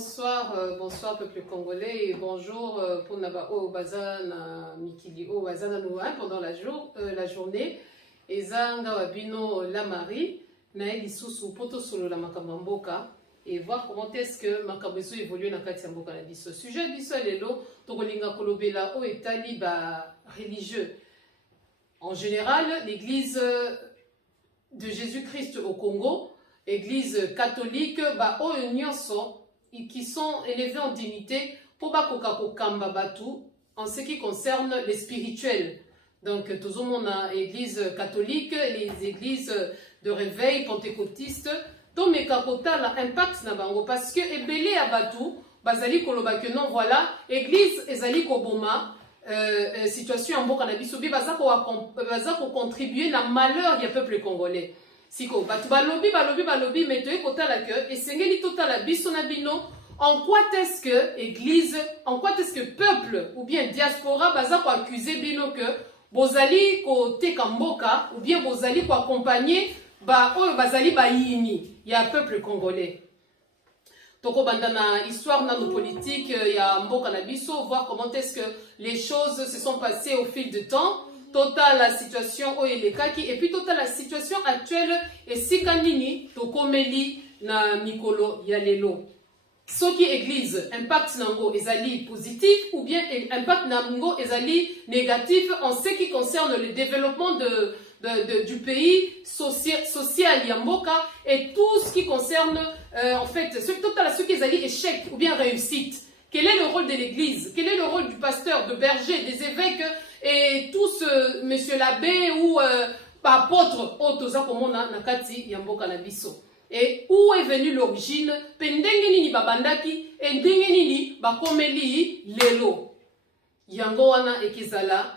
Bonsoir, bonsoir peuple congolais et bonjour pour Nabao Bazana Mikili O Bazana Noua pendant la journée. Ezanga Wabino Lamari, Naël Issoussou Poto Solo la Makamamboka et voir comment est-ce que Makabezo évolue dans Katia Mboka la biso. Sujet biso lelo Togolinga Kolobela o etali ba religieux. En général, l'église de Jésus-Christ au Congo, église catholique, ba o nyonso qui sont élevés en dignité pour Kamba Batu en ce qui concerne les spirituels. Donc, tout le monde a l'église catholique, les églises de réveil pentecôtistes, donc mes kakota l'impact na bango parce que ebele à Batu, bazali koloba que non voilà, église ezali koboma, situation en boka na bisobi bazako contribuer na malheur du peuple congolais. Siko, batu balobi, mais tu es kota la queue, et sengeli tota la biso na bino, en quoi est-ce que église, en quoi est-ce que peuple, ou bien diaspora, bazako accuser bino que, bozali ko te kamboka, ou bien bozali ko accompagner, bazali ba yini, il y a un peuple congolais. Toko bandana histoire na nos politiques, il y a mboka na biso, voir comment est-ce que les choses se sont passées au fil du temps. Total la situation au Elekaki et puis total la situation actuelle et sikanini tokomeli na mikolo ya lelo. Ce qui église impact nango ezali positif ou bien impact nango ezali négatif en ce qui concerne le développement du pays social yamboka et tout ce qui concerne en fait ce qui ezali échec ou bien réussite. Quel est le rôle de l'église? Quel est le rôle du pasteur, de berger, des évêques et tous monsieur l'abbé ou apôtre otoza komona nakati yamboka na biso? Et où est venue l'origine? Pendenge nini babandaki et ndenge nini bakomeli lelo. Yango wana ekizala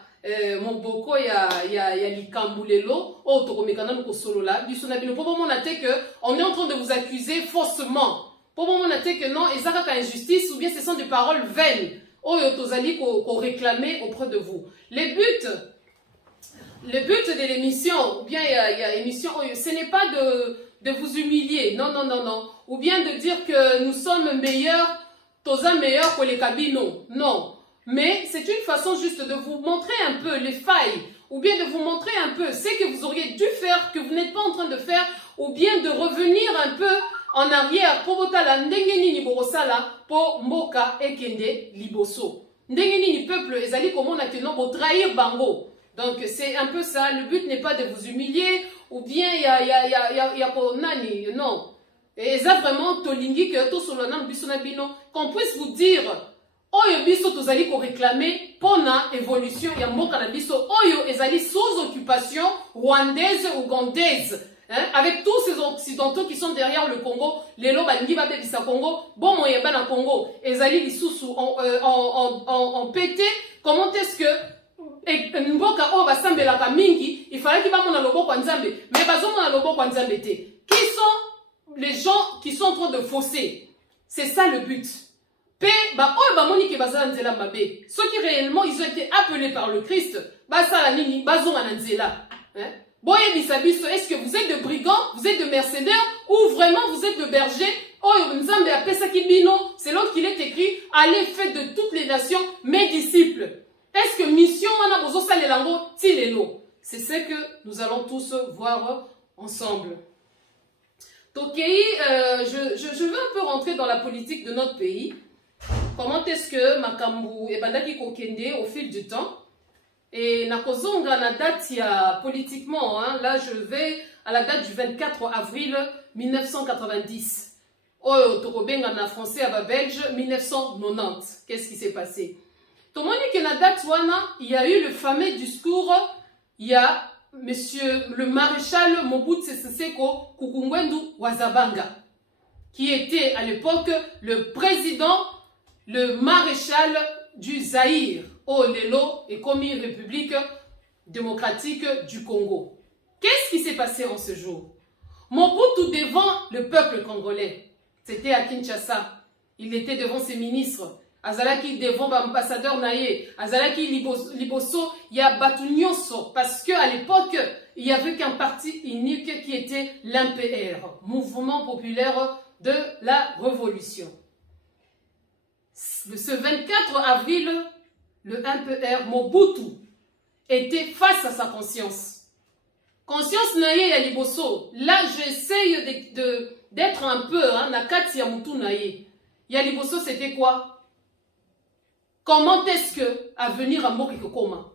moboko ya likambu lelo o tokomekana nukosolola biso na bino po bomona te que on est en train de vous accuser faussement. Pour moi, on a dit que non, et ça injustice ou bien ce sont des paroles vaines. Oh, yotozali qu'on réclamait auprès de vous. Le but de l'émission, ou bien il y a émission, ce n'est pas de vous humilier, non. Ou bien de dire que nous sommes meilleurs, toza meilleurs que les cabinons, non. Mais c'est une façon juste de vous montrer un peu les failles, ou bien de vous montrer un peu ce que vous auriez dû faire, que vous n'êtes pas en train de faire, ou bien de revenir un peu en arrière pour botala ndenge nini borosala pour mboka ekende liboso. Ndenge nini peuple ezali komona que non bo trahir bango. Donc c'est un peu ça, le but n'est pas de vous humilier ou bien ya ko nani non. Et ça vraiment tolingi que to solona biso na bino qu'on puisse vous dire oyo biso tozali ko réclamer pona évolution ya mboka na biso oyo ezali sous occupation rwandaise ou ougandaise. Hein? Avec tous ces occidentaux qui sont derrière le Congo, les lots balingi ba bebisa Congo, bon moyen ba na Congo, ezali lisusu en pété, comment est-ce que mboka o basambela ka mingi, il fallait qu'il ba mona lobo kwa nzambe, mais bazo mona lobo kwa nzambe te. Qui sont les gens qui sont en train de fausser? C'est ça le but. Pe ba o ba moni ke bazala nzela mabe. Ceux qui réellement ils ont été appelés par le Christ, ba sala nini, bazo na nzela, hein? Boye bisabiso, est-ce que vous êtes de brigands, vous êtes de mercenaires, ou vraiment vous êtes de bergers? Oh, Nzambe a pesaki bino, c'est l'autre qu'il est écrit, allez faites de toutes les nations mes disciples. Est-ce que mission wana bozo salelango tilelo? C'est ce que nous allons tous voir ensemble. Tokei, je veux un peu rentrer dans la politique de notre pays. Comment est-ce que Makambu et Bandaki Kokende au fil du temps? Et nakozonga na date ya politiquement, hein, là je vais à la date du 24 avril 1990. Oh, Torobenga na français à belge 1990. Qu'est-ce qui s'est passé? Tout le monde dit que na date wana, il y a eu le fameux discours, il y a monsieur le maréchal Mobutu Sese Seko Kukungwendu Wazabanga, qui était à l'époque le président, le maréchal du Zaïre. Oh, Lelo est commis République démocratique du Congo. Qu'est-ce qui s'est passé en ce jour? Mobutu devant le peuple congolais. C'était à Kinshasa. Il était devant ses ministres. Azalaki devant l'ambassadeur Naye. Azalaki Liboso, il y a Batunyonso. Parce qu'à l'époque, il n'y avait qu'un parti unique qui était l'MPR, Mouvement populaire de la Révolution. ce 24 avril, le 1PR Mobutu était face à sa conscience. Conscience naye ya liboso. Là, j'essaye d'être un peu, nakati ya mutu naye. Ya liboso, c'était quoi? Comment est-ce que avenir à Moki Kokoma?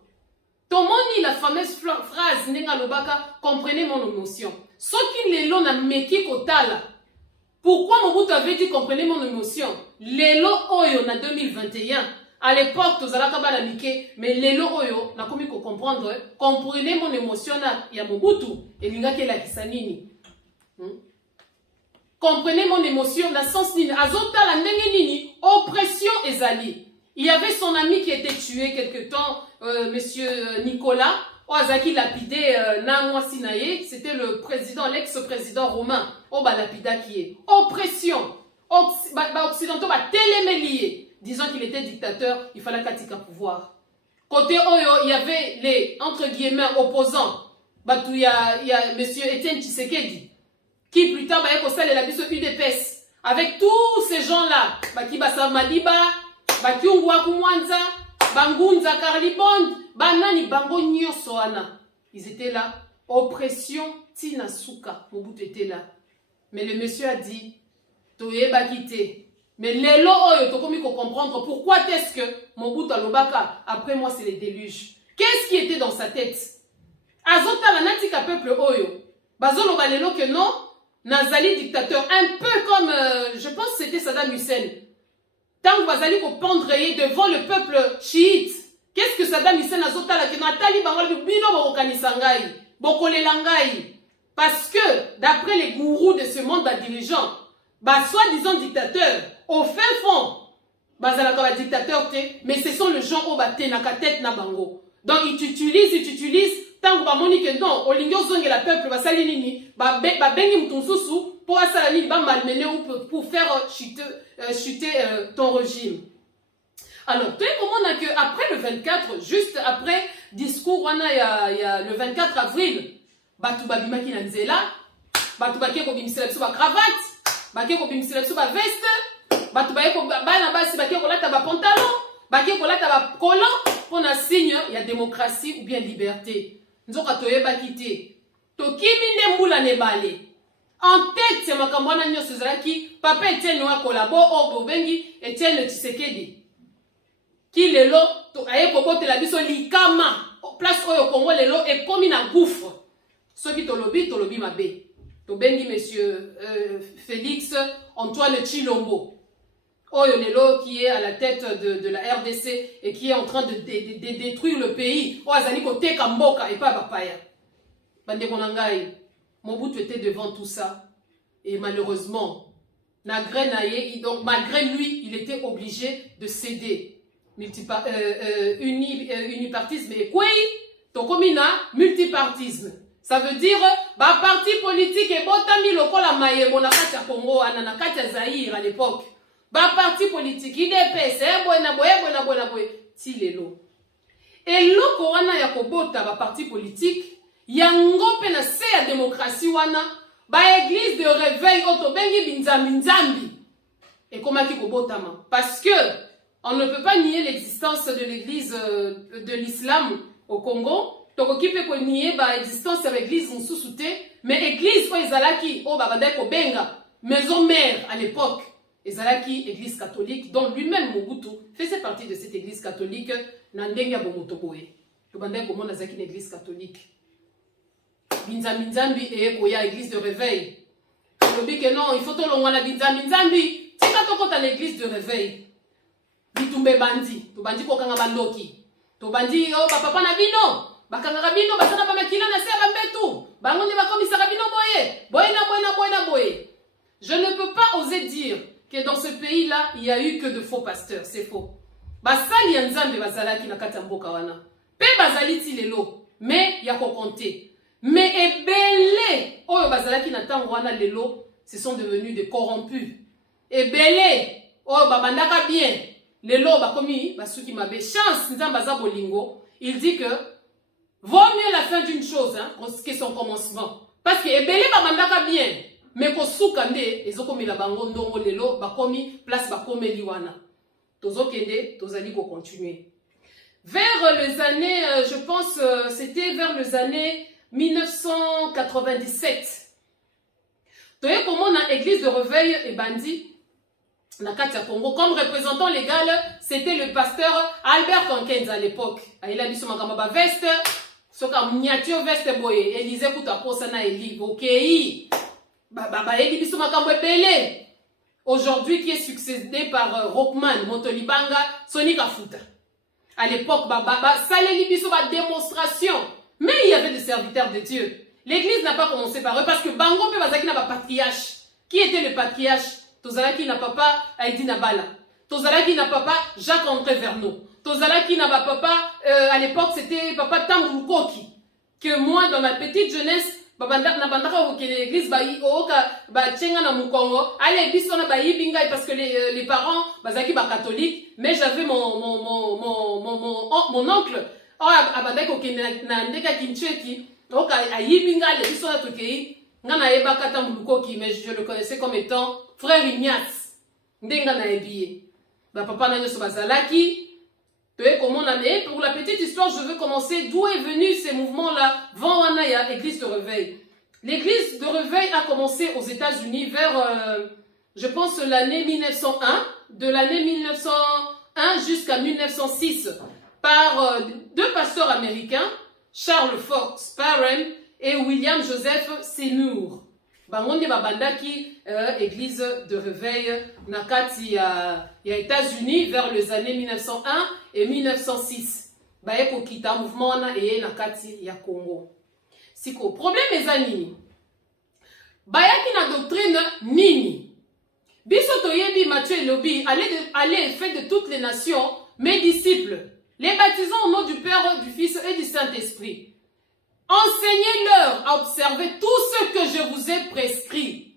Tomoni la fameuse phrase Nenga Lobaka, comprenez mon émotion. Ce qui les lots na meki kotala. Pourquoi Mobutu avait dit comprenez mon émotion? Les lots oyo na 2021. À l'époque, tous allons la mike, mais les lots oyo na komi ko comprendre. Comprenez mon émotion na ya Mobutu et linga ke la kisanini. Comprenez mon émotion na sens nini. Azota la ndenge nini oppression ezali. Il y avait son ami qui était tué quelque temps, monsieur Nicolas, Oazaki lapidé na Sinaye, c'était le président, l'ex-président romain, Oba lapida qui est. Oppression, occidentaux, télémélié, disant qu'il était dictateur, il fallait katika pouvoir. Côté Oyo, il y avait les, entre guillemets, opposants. Il y a monsieur Étienne Tshisekedi, qui plus tard va être au sein de la BISO UDPS, avec tous ces gens-là, qui basa Madiba, Bakiungwa Kumwanza, Bangunza Karlibond, Banani Bango Nyosoana. Ils étaient là. Oppression Tina Souka. Mobutu était là. Mais le monsieur a dit, Toye Bakite. Mais les lots, tu as comprendre pourquoi est-ce que Mobutu Alobaka, après moi, c'est les déluges. Qu'est-ce qui était dans sa tête? Azota la natika peuple Oyo. Bazolo balelo que non, Nazali dictateur. Un peu comme, je pense que c'était Saddam Hussein. Tant que vous allez pondrer devant le peuple chiite, qu'est-ce que Saddam Hussein a zota la kenatali bango bino bokanisangai, bokolelangai. Parce que d'après les gourous de ce monde dirigeant, soi-disant dictateurs, au fin fond, bazalaka dictateur mais ce sont les gens au bate na tête na bango. Donc ils utilisent tant que bamoni que non, olingyo zonge la peuple basali nini, bengi mutunsusu pour asala malmener ou pour faire chuter ton régime. Alors, tu sais comment que après le 24, juste après discours, il y a le 24 avril, batu babimaki na nzela, batu bake ko bimisela biso ba cravate, bake ko bimisela biso ba veste, batu bake ko bana basi bake ko lata ba pantalon, bake ko lata ba collant pour na signe il y a démocratie ou bien liberté. Nzoka toyeba kité. To kimi ne mbula ne bale. En tête, c'est Makambwana Nyosuzaki, Papa Etienne Noa Kolabo, Obo Bengi, Etienne Tshisekedi. Qui le lot, aye kobote la biso likama, place oyo Congo le lot est comme un gouffre. Ceux qui tolobi mabe. To bengi monsieur Félix Antoine Chilombo. Oyo le lot qui est à la tête de la RDC et qui est en train de détruire le pays. Oazali kote Kamboka et pas Bapaya. Bande Konangai. Mobutu était devant tout ça. Et malheureusement, donc malgré lui, il était obligé de céder. Unipartisme et quoi? Tokomina, multipartisme. Ça veut dire, parti politique et botami lokola maye monakati ya Congo, ananakati ya Zaïre à l'époque. Parti politique, IDPS, boye, tilelo. Et loko wana ya kobota parti politique, yango pe na se ya démocratie wana église de réveil oto bengi binzambi et komaki kobotama parce que on ne peut pas nier l'existence de l'église de l'islam au Congo tokoki pe ko nier existence de l'église mususu te mais église ko ezalaki o babanda ko benga maison mère à l'époque ezalaki église catholique dont lui-même Mobutu faisait partie de cette église catholique na ndenge ya bomotoboye to banda ko mona zaki une église catholique. Binzambi et Koya, église de réveil. Le dit que non, il faut tout le monde à Binzambi. C'est quand on est l'église de réveil. Bitumbe bandi. Tu bandi kokanga bandoki. Tu bandi, oh, papa na bino. Bakanga bino, basana ba makina na se bambetu. Bangondi bakomisa bino boye. Je ne peux pas oser dire que dans ce pays-là, il y a eu que de faux pasteurs. C'est faux. Basali ya nzambe bazalaki na kati ya mboka wana. Pe bazali ti lelo. Mais ya ko compter. Mais ebele, oyo bazalaki na tango wana lelo, ce sont devenus des corrompus. Ebele, oyo babandaka bien, lelo bakomi basuki mabe. Chance nzambaza bolingo, il dit que vaut mieux la fin d'une chose que son commencement. Parce que ebele babandaka bien, mais ko suka nde ezokomi la bango ndongo lelo bakomi place bakomeli wana. tozokende tozali ko continuer. Vers les années, je pense, c'était vers les années 1997. Toye comment na église de réveil et bandi na Katia Congo comme représentant légal, c'était le pasteur Albert Kankenza à l'époque. Il a dit sur ma veste, soka miniature veste boye, Élysée kuta posa na Eli, okei. Eli biso makambo ebele. Aujourd'hui qui est succédé par Rockman Motolibanga, Sonic Afuta. À l'époque, saleli biso ba démonstration. Mais il y avait des serviteurs de Dieu. L'église n'a pas commencé par eux parce que Bango pe bazaki na ba patriarche. Qui était le patriarche? Tozalaki na papa Aïdi Nabala. Tozalaki na papa Jacques-André Verneau. Tozalaki na papa, à l'époque c'était papa Tamboukoki. Que moi dans ma petite jeunesse, na l'église tchenga na mukongo allez biso na binga parce que les parents bazaki ba catholique, mais j'avais mon oncle abandaki okende na ndeka kincheki oka ayibinga le biso na tokei ngana yebaka Tamboukoki, mais je le connaissais comme étant frère Ignace ndenga na ebiye ba papa na nyoso bazalaki. Comment on a né. Pour la petite histoire, je veux commencer d'où est venu ces mouvements-là. Vanwanaya, église de réveil. L'église de réveil a commencé aux États-Unis vers, je pense, l'année 1901. De l'année 1901 jusqu'à 1906. Par deux pasteurs américains, Charles Fox Parham et William Joseph Seymour. Bangondi babandaki église de réveil nakati ya États-Unis vers les années 1901 et 1906. Baye kokita mouvement na eye nakati ya Congo. Siko problème ezani. Bayaki na doctrine nini. Biso toyebi Matthieu elobi allez fait de toutes les nations mes disciples, les baptisant au nom du Père, du Fils et du Saint-Esprit. Enseignez-leur à observer tout ce que je vous ai prescrit.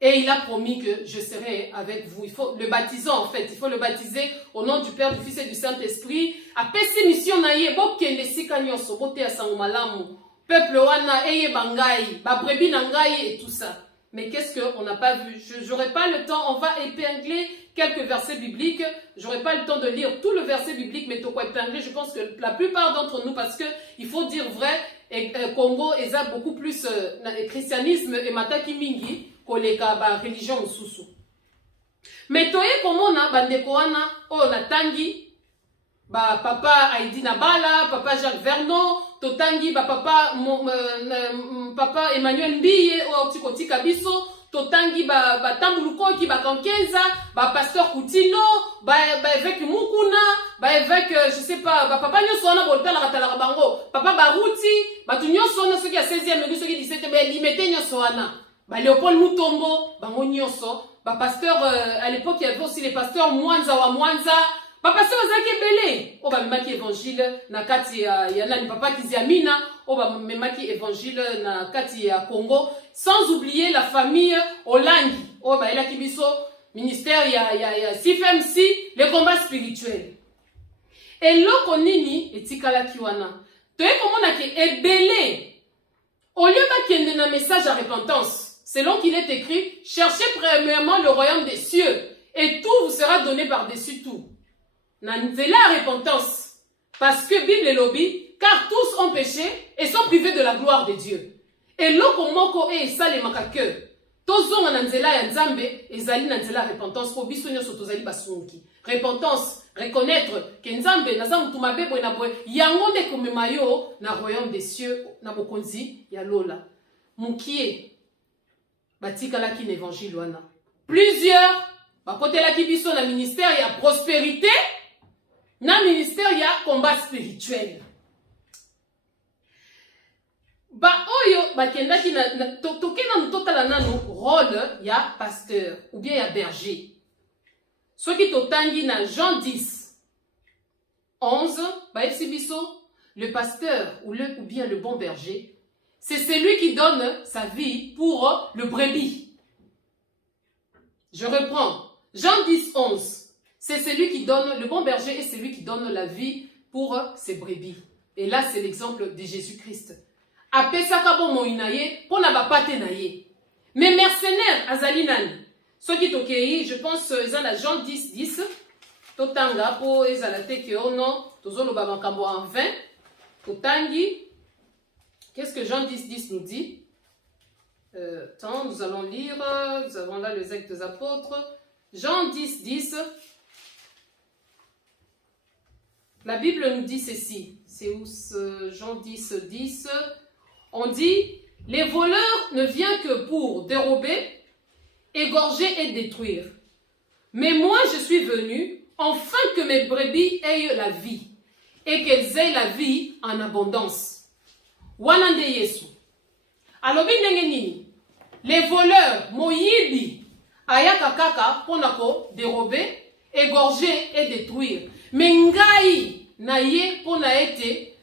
Et il a promis que je serai avec vous. Il faut le baptiser en fait. Il faut le baptiser au nom du Père, du Fils et du Saint-Esprit. Apesi mission na ye bokende sika nyonso bote ya sango malamu. Peuple wana eye bangai, ba brebi na ngai et tout ça. Mais qu'est-ce qu'on n'a pas vu? J'aurai pas le temps. On va épingler quelques versets bibliques. J'aurai pas le temps de lire tout le verset biblique, mais toko épingler. Je pense que la plupart d'entre nous, parce que il faut dire vrai, et Congo ils a beaucoup plus christianisme et mataki mingi koleka ba religion mususu. Mais toye comment na bandeko wana o na tangi ba papa Aïdi Nabala, papa Jacques Verneau, totangi ba papa papa Emmanuel Mbiye o tikotika biso, totangi ba Tamboukoki ba Kankenza, ba pasteur Koutino, ba évêque Mukuna, ba évêque je sais pas, ba papa nyoso wana boltala katala bango, papa Baruti, ba tu nyoso wana soki ya 16e mais soki 17e ba limité nyoso wana. Ba Léopold Mutombo, bango nyoso, ba pasteur à l'époque il y avait aussi les pasteurs Mwanza wa Mwanza. Papa se ozaki ebele o ba memaki évangile na kati ya nani papa Kiziamina o ba memaki évangile na kati ya Congo, sans oublier la famille Olangi o ba elaki biso ministère ya CFMC, les combats spirituels. Et loko nini etikala kiwana toye komona ke ebele au lieu bakende na message à repentance, selon qu'il est écrit, cherchez premièrement le royaume des cieux et tout vous sera donné par-dessus tout. Nanzela repentance, parce que Bible et lobby, car tous ont péché et sont privés de la gloire de Dieu. Et loko moko e sale makake, tozonga nanzela ya nzambe ezali nanzela repentance po biso nyoso tozali basunki. Repentance, reconnaître que nzambe naza mutu mabe boye na boye yango nde komema yo na royaume des cieux na bokonzi ya lola. Mukie batikalaki na évangile wana. Plusieurs bakotelaki biso na ministère ya prospérité, na ministère ya combat spirituel. Ba oyo bakendaki na tokena mutotala nanu rôle ya pasteur ou bien ya berger. Soki totangi na Jean 10 11 ba biso le pasteur ou bien le bon berger, c'est celui qui donne sa vie pour le brebis. Je reprends. Jean 10 11. C'est celui qui donne, le bon berger est celui qui donne la vie pour ses brebis. Et là, c'est l'exemple de Jésus-Christ. Apesaka bon moinaye, pour na bapate naye. Mais mercenaire, azalinani. Ce qui tokei, je pense, ils ont la Jean 10, 10. Totanga po ezalate ke ono, tozolo babakambo en 20. Totangi. Qu'est-ce que Jean 10, 10 nous dit? Nous allons lire, nous avons là les actes des apôtres. Jean 10, 10. La Bible nous dit ceci. C'est où Jean 10, 10. On dit, les voleurs ne viennent que pour dérober, égorger et détruire. Mais moi, je suis venu, afin que mes brebis aient la vie, et qu'elles aient la vie en abondance. Wanande Yesu. Alobi ndenge nini? Les voleurs, moyibi, ayaka kaka, ponako, dérober, égorger et détruire. Mais ngai, na ye, pona ete,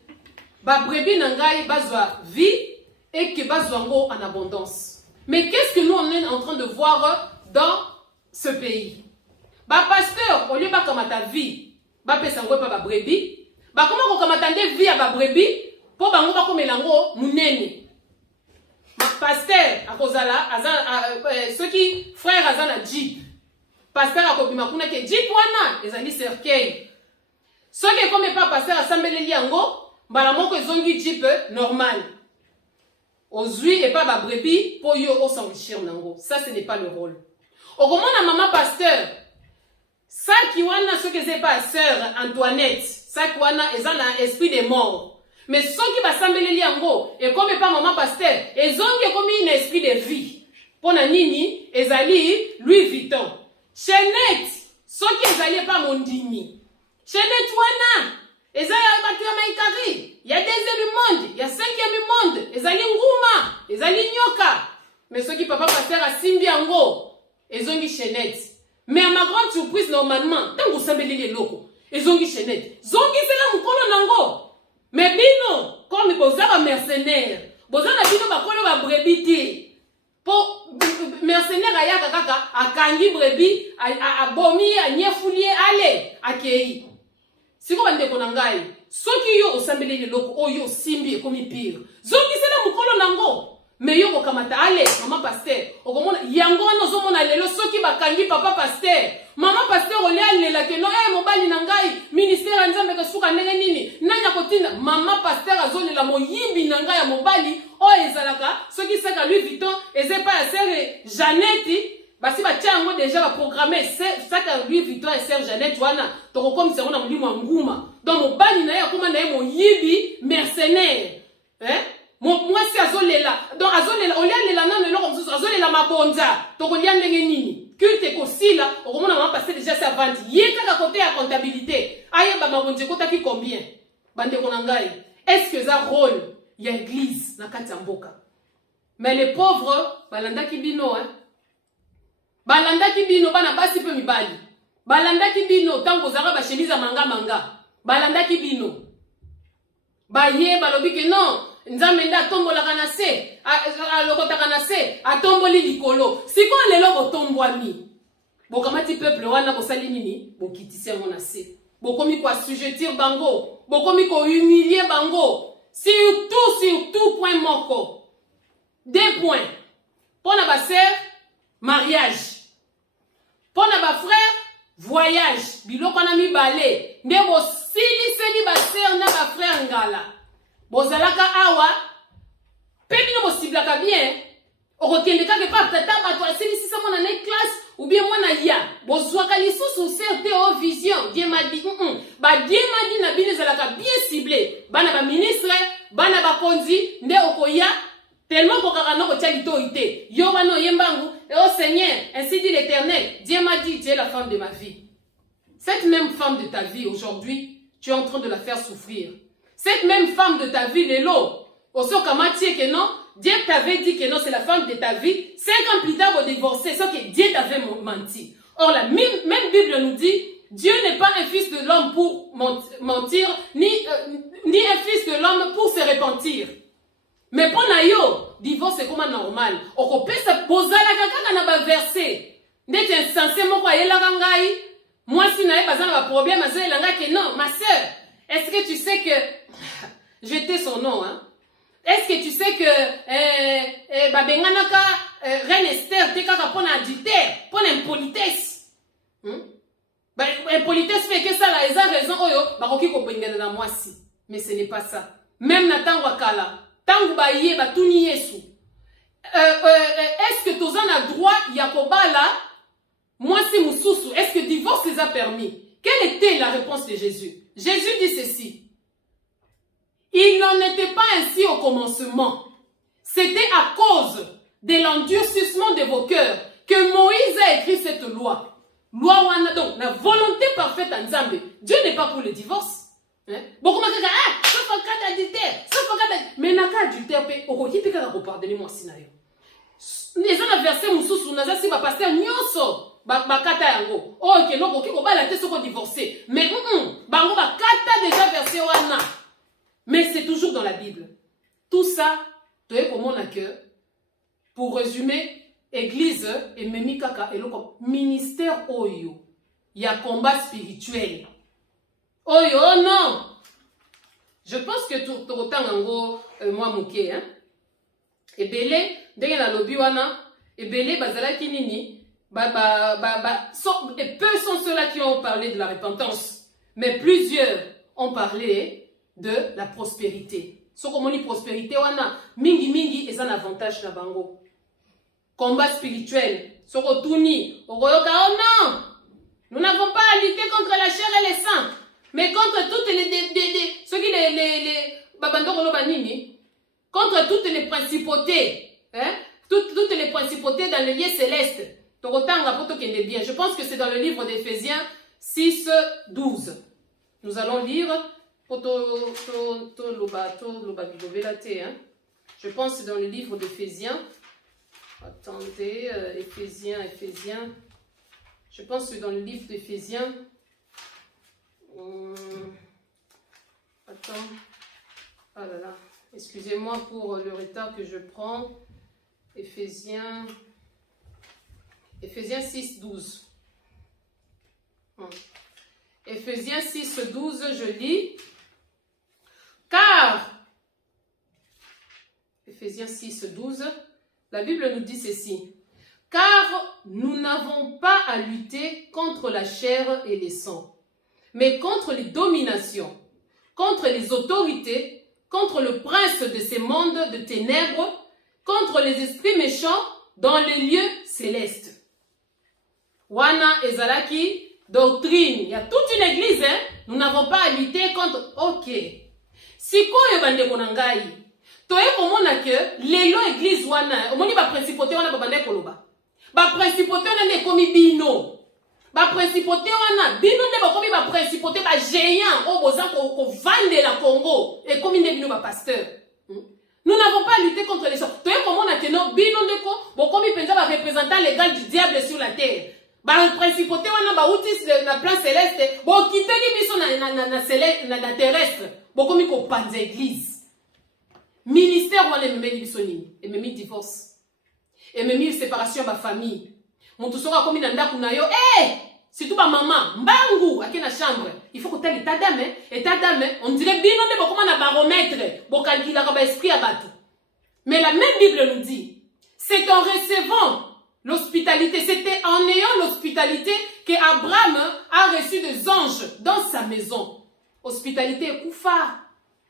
ba brebis na ngai, bazwa vie, et que bazwango en abondance. Mais qu'est-ce que nous on est en train de voir dans ce pays? Ba pasteur, au lieu ba kamata vie, ba pesango pa ba brebis, ba comment ko kamata nde vie à ba brebis, po bango ba komelango munene. Ma pasteur akozala ceux qui frère azana jeep. Pasteur akobima kuna ke jeep wana ezali cercueil. Ceux qui comme pas pasteur asambeleli yango, mbala moko ezongi jeep normal. Ozui et pas ba brebis pour yo o s'enrichir nango. Ça ce n'est pas le rôle. Au comment la maman pasteur ça qui wana ce que c'est pas sœur Antoinette, ça qui wana ezana esprit de mort. Mais ceux qui va s'embellir yango et comme pas maman pasteur, ils ont comme un esprit de vie. Pour na nini ezali Louis Vuitton. Chanel, ceux qui ezali pas mondimi. Chanel wana ezali batu ya maikari. Il y a deuxième monde, il y a cinquième monde, ezali nguma, ezali nyoka. Mais ceux qui papa pasteur a simbi yango, ils ont Chanel. Mais à ma grande surprise normalement, tant que vous savez les locaux, ils ont Chanel. Zongi c'est là mukolo nango. Mais bino, comme vous avez mercenaire, vous avez bino bakolo ba brebis. Pour mercenaire ayaka kaka, a kangi brebis, a bomi, a nyefoulier, allez, a kei. Si vous avez konangai, ceux qui yo osambeli les locaux, oh yo simbi comme pire. Zongi c'est là mukolo nango. Mais yo kamata allez, maman pasteur. Okomona yango wana ozomona lelo soki bakangi papa pasteur. Maman pasteur ole alela ke no mobali na ngai ministère ya Nzambe ke suka ndenge nini. Nanya kotina maman pasteur azolela moyibi na ngai ya mobali o ezalaka soki seka Louis Vuitton eze pa ya sœur Jeannette basi ba tia yango déjà ba programmer seka Louis Vuitton et sœur Jeannette wana toko comme c'est on a mulimo nguma. Donc mobali na ya kuma na moyibi mercenaire. Moi si azolela donc azolela olialela nano eloko mosusu azolela mabonza tokolia ndenge nini culte kosila okomona mama passer déjà sa vente ye kaka côté ya comptabilité ayeba mabonza kotaki combien bandeko na ngai est-ce que ça rôle ya église na kati ya mboka mais les pauvres balandaki bino balandaki bino bana basi pe mibali balandaki bino tango zaka ba chemise manga balandaki bino baye balobi ke non Nzambe nda tombolaka na se alokotaka na se atomboli likolo siko lelo botombwami bokamati peuple wana bosali nini bokitisi yango na se bokomi ko assujettir bango bokomi ko humilier bango surtout point moko 2 points pona ba sœur mariage pona ba frère voyage biloko na mibale nde bosiliseli ba sœur na ba frère ngala bozalaka awa pebi no bosiblaka bien okokende kaka pa tata bato asilisi sa mwana na classe ou bien mwana ya bozwaka lisusu certe o vision Dieu m'a dit ba Dieu m'a dit na bino zalaka bien ciblé bana ba ministre bana ba konzi nde okoya tellement kokaka no kotia litoite yo bana yembangu oh Seigneur ainsi dit l'Éternel Dieu m'a dit tu es la femme de ma vie. Cette même femme de ta vie aujourd'hui tu es en train de la faire souffrir. Cette même femme de ta vie, Lélo, au sort que non, Dieu t'avait dit que non, c'est la femme de ta vie. 5 ans plus tard, vous divorcez, sauf que Dieu t'avait menti. Or, la même Bible nous dit, Dieu n'est pas un fils de l'homme pour mentir, ni un fils de l'homme pour se repentir. Mais pour Nayo, divorce c'est comme normal. On peut se poser la kaka na verset. D'être insensé, mon quoi, la gangai. Moi, si n'a pas un problème, ma soeur, non, ma soeur. Est-ce que tu sais que... Jeter son nom, hein? Est-ce que tu sais que... Babenganaka, Reine Esther, t'es kaka pour un adultère, pour un oyo bakoki ko bengana na mwasi. Mais ce n'est pas ça. Même na tango akala, tango ba yé ba tuni Yesu. Est-ce que tozan a droit yakobala mwasi mususu? Est-ce que divorce les a permis? Quelle était la réponse de Jésus? Jésus dit ceci. Il n'en était pas ainsi au commencement. C'était à cause de l'endurcissement de vos cœurs que Moïse a écrit cette loi. Loi wana donc la volonté parfaite en Nzambe. Dieu n'est pas pour le divorce. Beaucoup de gens sauf en cas d'adultère, sauf en cas d'adultère. Mais dans le cas d'adultère, okoki pe kaka pardonner-moi sinayo. Les gens ont versé mususu naza si ba pasteur nyonso ba kata yango. Oh que non okoki ko bala te soko divorcer. Mais bango ba kata déjà versé wana. Mais c'est toujours dans la Bible. Tout ça, tu es comme on a que, pour résumer, Église et Memi Kaka et le ministère Oyo. Il y a combat spirituel. Oyo, oh non! Je pense que tout autant en gros, moi, mouké, hein? Et belé, dès la lobby wana, et belé, bazala kinini, et peu sont ceux-là qui ont parlé de la repentance. Mais plusieurs ont parlé de la prospérité. Ce qu'on dit prospérité, wana mingi est un avantage na bango. Combat spirituel. Ce qu'on tourne, oh non, nous n'avons pas à lutter contre la chair et les sangs, mais contre toutes ceux qui contre toutes les principautés, hein, toutes les principautés dans le lieu céleste. Je pense que c'est dans le livre d'Éphésiens 6, 12. Nous allons lire. Je pense que c'est dans le livre d'Éphésiens. Attendez, Éphésiens. Je pense que c'est dans le livre d'Éphésiens. Attends. Ah là là. Excusez-moi pour le retard que je prends. Éphésiens 6, 12. Éphésiens 6, 12, je lis. Car, Éphésiens 6, 12, la Bible nous dit ceci. Car nous n'avons pas à lutter contre la chair et les sangs, mais contre les dominations, contre les autorités, contre le prince de ces mondes de ténèbres, contre les esprits méchants dans les lieux célestes. Wana ezalaki doctrine. Il y a toute une église, hein? Nous n'avons pas à lutter contre... Ok. Sikoyo bande konangai. Toye komona ke lelo église wana, omoni ba principauté wana babande koloba. Ba principauté wana ne komi bino. Ba principauté wana bino ne ba komi ba principauté ba géant o boza ko vande la Congo et komi ne bino ba pasteur. Nous n'avons pas à lutter contre les gens. Toye komona ke no bino ne ko bo komi penza ba représentant légal du diable sur la terre. Ba principauté wana ba utis na plan céleste bo kiteli biso na terrestre. Beaucoup mi ko panza église. Ministère wana memeli biso nini? Et memi divorce. Et memi séparation ba famille. Mutu soka komi na ndaku na yo, surtout ba maman, mbangu akena chambre. Il faut que tu état d'âme, on dirait bino ne bokoma na baromètre, bo calcula ba esprit à bateau. Mais la même Bible nous dit, c'est en recevant l'hospitalité, c'était en ayant l'hospitalité que Abraham a reçu des anges dans sa maison. Hospitalité koufa.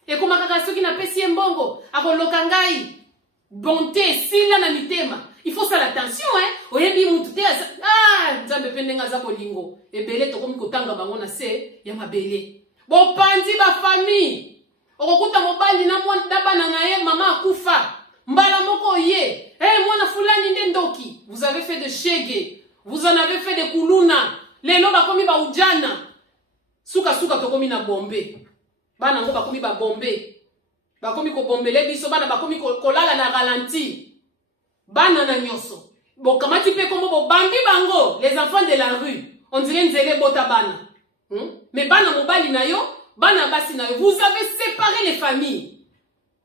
Et comme ceux qui n'a pas si mbongo, akolokangai, bonté, sila na mitema. Il faut ça l'attention, hein. Oyebi mutute nzambe pendenga za kolingo. Ebele to komi kotanga bango na se ya mabele. Bo pandi ba famille. Okokuta mobali na bana na ye mama akufa. Mbala moko ye. Mwana fulani ndendoki. Vous avez fait de shege. Vous en avez fait de kuluna. Lelo ba komi ba ujana. Suka tokomi na bombe. Bana ngo bakomi ba bombe. Bakomi ko bombele biso bana bakomi kolala na ralenti. Bana na nyoso. Bon kamati pe kombo bo bambi bango les enfants de la rue. On dirait nzele bota bana. Mais bana mobali na yo, bana basi na yo. Vous avez séparé les familles.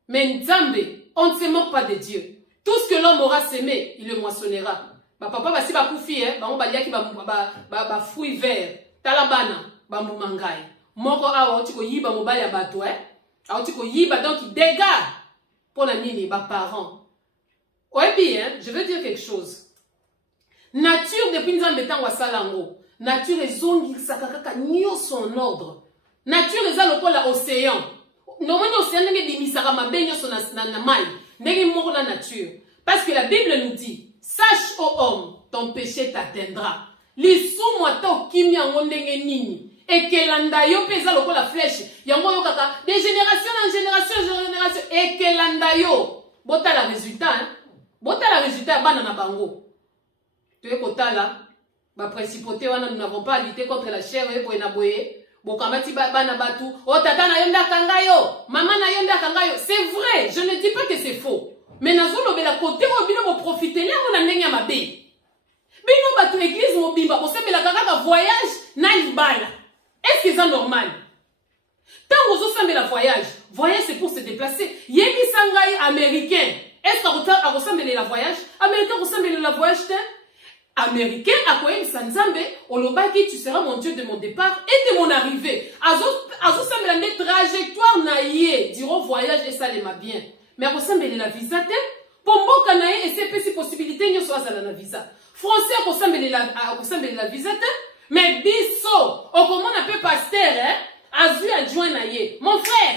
Mais Nzambe, on ne se moque pas de Dieu. Tout ce que l'homme aura semé, il le moissonnera. Ba papa basi ba kufi ba mobali ba fruit vert. Talabana ba mumangai. Moko awa otiko yiba mobali ya bato otiko yiba donc dégâts pour la nini ba parents. Ouais bien, je veux dire quelque chose. Nature depuis Nzambe tango salango. Nature ezongi sakakaka nyo son ordre. Nature eza lokola océan. Normalement océan ndenge bimisaka mabe nyonso na mai. Ndenge moko na nature. Parce que la Bible nous dit, sache ô homme, ton péché t'atteindra. Lisumu ata okimi yango ndenge nini. Ekelanda yo pesa lokola flèche. Yango yo kaka de génération en génération ekelanda yo. Bota la résultat hein. Bota la résultat bana na bango. Tu es kotala ba principauté wana nous n'avons pas lutté contre la chair et boye na boye. Bokamati bana batu. Oh tata na yonda kangayo. Maman na yonda kangayo. C'est vrai, je ne dis pas que c'est faux. Mais nazolo bela côté o bino mo profiter na mona ndenge ya mabe. Bino batu église mobimba osembela kaka voyage na libala. Est-ce que c'est normal? Tant que vous la voyage c'est pour se déplacer. Yéki sangai américain. Est-ce que vous ressemblez la voyage? Américain ressemble la voyage? Américain, à quoi il s'ensemble? Olobaki, tu seras mon Dieu de mon départ et de mon arrivée. Azo semble des trajectoires naïe. Diront voyage et ça les m'a bien. Mais ressemble la visa te? Pombo kanaye et c'est possible possibilité n'y soit ça la visa. Français ressemble la visa te? Mais biso, comment on appelle pasteur, hein? Azu adjoint naïe. Mon frère,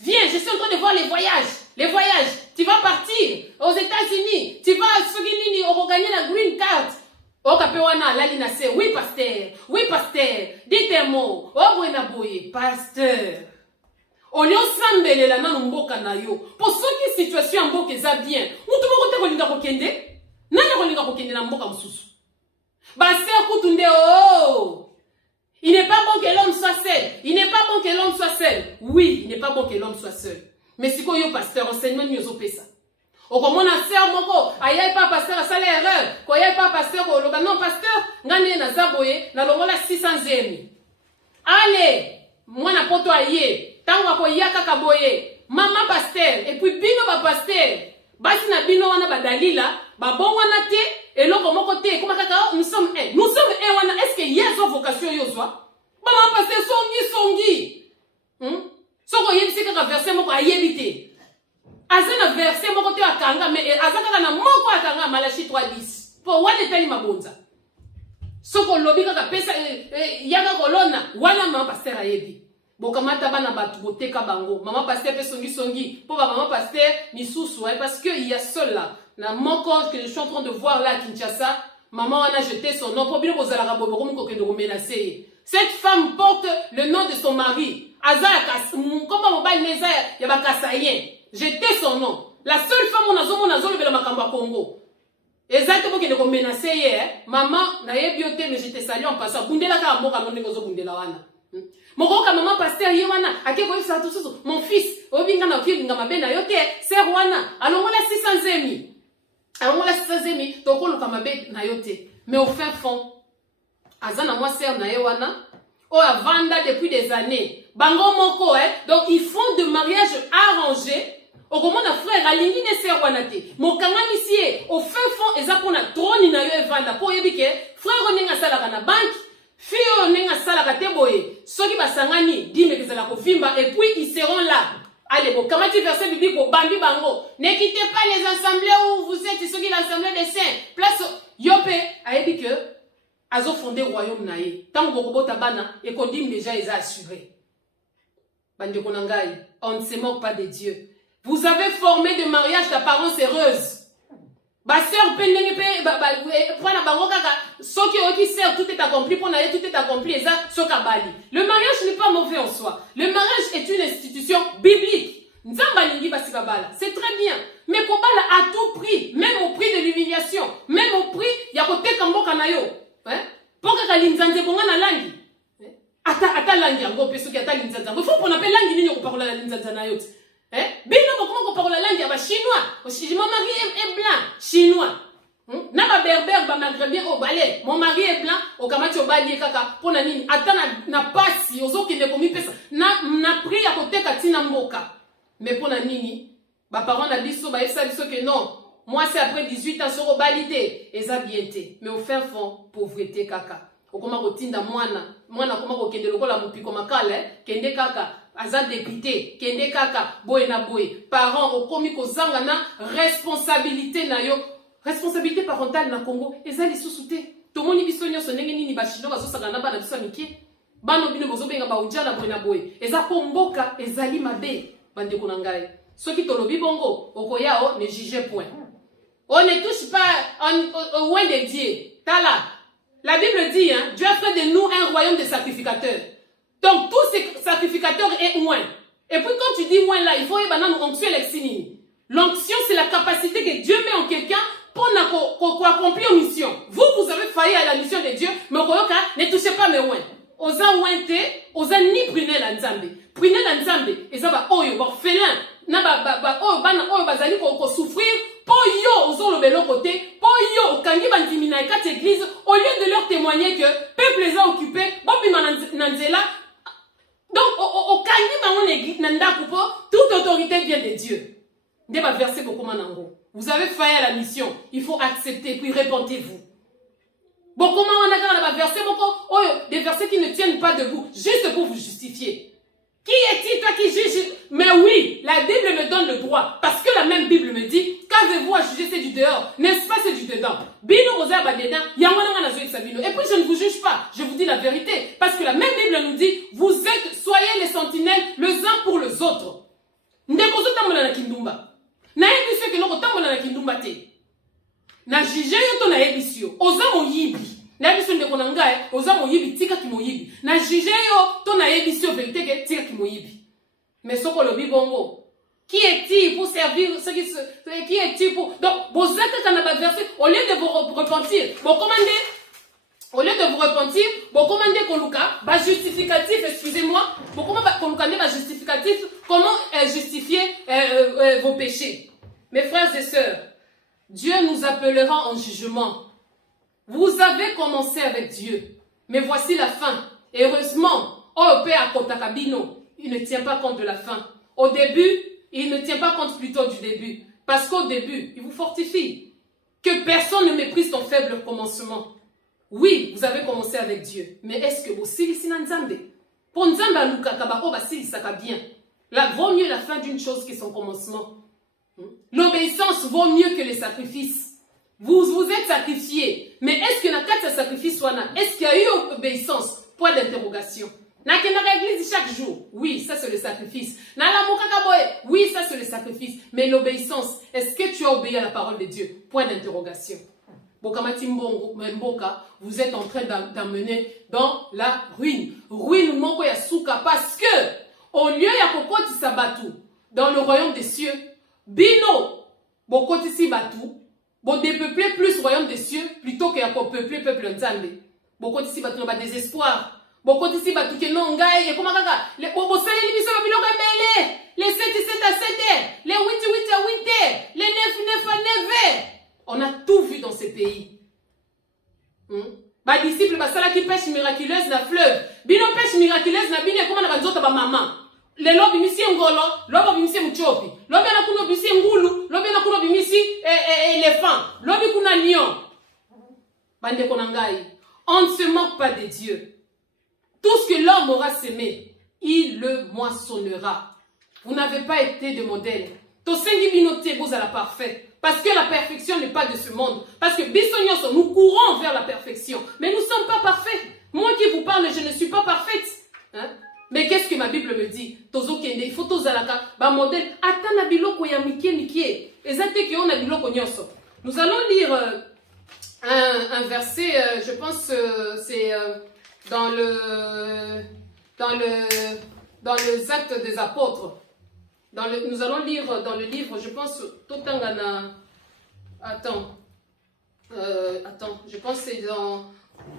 viens, je suis en train de voir les voyages. Les voyages, tu vas partir aux États-Unis, tu vas à Suginini, on va gagner la green card. Oh, Kapewana, Lalina, c'est oui, pasteur, dites un mot. Oh, Bouena Bouye, pasteur. On y ensemble, la nan mboka na yo. Pour ceux qui situation en mboka za bien, ou tout le monde kolinga kokende, nani kolinga kokende na mboka mususu. Basser kutunde oh. Il n'est pas bon que l'homme soit seul. Il n'est pas bon que l'homme soit seul. Oui, il n'est pas bon que l'homme soit seul. Mais si quoi yo pasteur enseignement nous opesa. O comme on a sœur moko, ayai pas pasteur ça l'erreur. Ko yai pas pasteur o loba non pasteur, ngane na zaboye na longola 600e. Allez, moi na poto aye, tango ko yaka kaboye. Maman pasteur et puis bino ba pasteur. Basi na bino wana badalila, ba bon wana te et loko moko te kuma kaka nous sommes un. Nous sommes un wana est-ce que y a son vocation yo zwa? Maman pasteur songi. Soko yebisi kaka verset moko ayebite. Azana verset moko te akanga mais azaka na moko akanga Malachi 3:10. Pour wana tali mabonza. Soko lobi kaka pesa yaka kolona wana maman pasteur ayebi. Bokamata bana batu boteka bango. Maman pasteur pe songi. Pour maman pasteur misusu parce que il y a seul là. Na moko que je suis en train de voir là à Kinshasa, maman a jeté son nom pour bien aux alarabobo ko kendo menacer. Cette femme porte le nom de son mari. Azaka comment mobile neza ya bakasayen. Jeté son nom. La seule femme on azo le makamba Congo. Exactement pour kendo menacer maman na yebiote mais j'étais salué en passant. Bundela ka mboka no ndeko zo bundela wana. Mokoka maman pasteur yewana akeko isa tout mon fils obinga na okinga mabenda yote c'est wana alongola 600 alongola 600 tokolo kamabe na yote mais au fin fond azana moi sœur na yewana o avanda depuis des années bango moko donc ils font de mariage arrangé au comment na frère alingi ne sœur wana te mokanga misie au fin fond eza pona trône na yo evanda po yebike frère onenga sala na banque Fio nenga sala kateboye, soki basangani, dime kezala kovimba, et puis ils seront là. Allez, bon, comment tu verset biblique au bambi bango? Ne quittez pas les assemblées où vous êtes, ceux qui l'assemblée des saints. Place, yope, a dit que, azo fondé royaume naïe. Tant que vous tabana, et qu'on dit déjà, ils ont assuré. Bande konangai, on ne se moque pas de Dieu. Vous avez formé des mariages d'apparence heureuse. Ba sœur pendenge pe prendre bango kaka soki oki sœur tout est accompli pour naïe tout est accompli et ça soka bali. Le mariage n'est pas mauvais en soi. Le mariage est une institution biblique. Nzamba lingi basi babala. C'est très bien. Mais kobala à tout prix, même au prix de l'humiliation, même au prix ya kote kamboka na yo. Hein? Poka kalinzanze bonga na langi. Ata langi yango pe soki ata linzanze. Il faut qu'on appelle langi nini ko parola la linzanze na yo. Bino comment on parle la langue ya chinois. Mon mari est blanc, chinois. Na ba berbère ba maghrébien au balai. Mon mari est blanc, au kamati au balai kaka pona nini. Ata na pasi ozo ki ne komi pesa. Na pri ya kote katina mboka. Mais pona nini ba parents na biso ba esa biso que non. Moi c'est après 18 ans sur obalité et ça bien été. Mais au fin fond pauvreté kaka. Okoma kotinda mwana koma kokende lokola mupiko makala kende kaka aza député kende kaka boye na boye parents okomi kozanga na responsabilité na yo responsabilité parentale na Congo ezali sous-souté tomoni biso nyonso ndenge nini ba chinois bazosaka na bana biso mike bano bino bozobenga ba ujana boina boy eza pomboka ezali mabe bande konangai soki tolobi bongo okoyao ne juge point. On ne touche pas au loin de Dieu. Tala. La Bible dit, hein, Dieu a fait de nous un royaume de sacrificateurs. Donc, tous ces sacrificateurs est loin. Et puis, quand tu dis loin là, il faut y avoir l'onction et l'onction, c'est la capacité que Dieu met en quelqu'un pour accomplir une mission. Vous avez failli à la mission de Dieu, mais ne touchez pas mes loin. Osa ouente, osa ni prunel la nzambe. Prunel la nzambe, et ça va, oyo, orphelin, na oyo bazali ko souffrir, po yo, ozo le belo côté, po yo, kangi bandimina et quatre églises, au lieu de leur témoigner que peuple les a occupés, bobi mananzela, donc, au kangi bangon église, nanda kupo, toute autorité vient de Dieu. Débat verset beaucoup manango. Vous avez failli à la mission, il faut accepter, puis répentez-vous. Bon, comment on a versé des versets qui ne tiennent pas debout, juste pour vous justifier. Qui est-il, toi qui juge? Mais oui, la Bible me donne le droit. Parce que la même Bible me dit, qu'avez-vous à juger, c'est du dehors, n'est-ce pas, c'est du dedans. Bino rosa badena, yamana sabino. Et puis je ne vous juge pas, je vous dis la vérité. Parce que la même Bible nous dit, soyez les sentinelles les uns pour les autres. Ndekozo tambola na kindumba. Na ebisyo ke loko tambola na kindumba te. Na jije yo to na ebisyo. Oza moyibi. Na ebisyo ndeko na ngai, oza moyibi tika ki moyibi. Na jije yo to na ebisyo vérité ke tika ki moyibi. Mais soko lobi bongo. Qui est-il pour servir ceux qui est-il pour donc bozaka kana ba verset au lieu de vous repentir. Bon commandez au lieu de vous repentir, bon commandez koluka ba justificatif, excusez-moi. Bon comment ba koluka ne ba justificatif, comment justifier vos péchés. Mes frères et sœurs, Dieu nous appellera en jugement. Vous avez commencé avec Dieu, mais voici la fin. Et heureusement, oh Père Kotakabino, il ne tient pas compte de la fin. Au début, il ne tient pas compte plutôt du début. Parce qu'au début, il vous fortifie. Que personne ne méprise ton faible commencement. Oui, vous avez commencé avec Dieu. Mais est-ce que vous silisi na nzambe? Pour nzambe aluka kaba oba silisaka bien. Là, vaut mieux la fin d'une chose que son commencement. L'obéissance vaut mieux que les sacrifices. Vous êtes sacrifiés. Mais est-ce que na kati sacrifice wana? Est-ce qu'il y a eu obéissance? Point d'interrogation. Na kena l'église chaque jour. Oui, ça c'est le sacrifice. Na la mukakaboye. Oui, ça c'est le sacrifice. Mais l'obéissance, est-ce que tu as obéi à la parole de Dieu? Point d'interrogation. Bokamati Mboka, vous êtes en train d'amener dans la ruine. Ruine moko ya suka parce que au lieu ya kokoti sabatu dans le royaume des cieux, bino bokoti si batu, bo dépeupler plus royaume des cieux plutôt que ya peupler peuple nzambe. Bokoti si batu na désespoir. Bokoti si batu ke non ngai et comment kaka les bosale li biso biloko ebele, les 7 à 7, les 8 à 8, les 9 à 9. On a tout vu dans ces pays. Ba disciples basala qui pêche miraculeuse na fleuve. Bino pêche miraculeuse na bino comment na banzota ba maman. Le lobi misi ngolo, lobi misi mchopi. Lobi na kuno bisi ngulu, lobi na kuno bimisi éléphant, lobi kuna lion. Bande konangai. On ne se moque pas de Dieu. Tout ce que l'homme aura semé, il le moissonnera. Vous n'avez pas été de modèle. Tosengi binote vous à la parfaite. Parce que la perfection n'est pas de ce monde. Parce que bisognoso, nous courons vers la perfection. Mais nous ne sommes pas parfaits. Moi qui vous parle, je ne suis pas parfaite. Hein? Mais qu'est-ce que ma Bible me dit? Tozo kende, il faut tozalaka, ba modèle, atana biloko ya mikie. Ezate ke on a biloko nyoso. Nous allons lire un verset, je pense c'est dans les actes des apôtres. Nous allons lire dans le livre, je pense, Totangana. Attends, je pense que c'est dans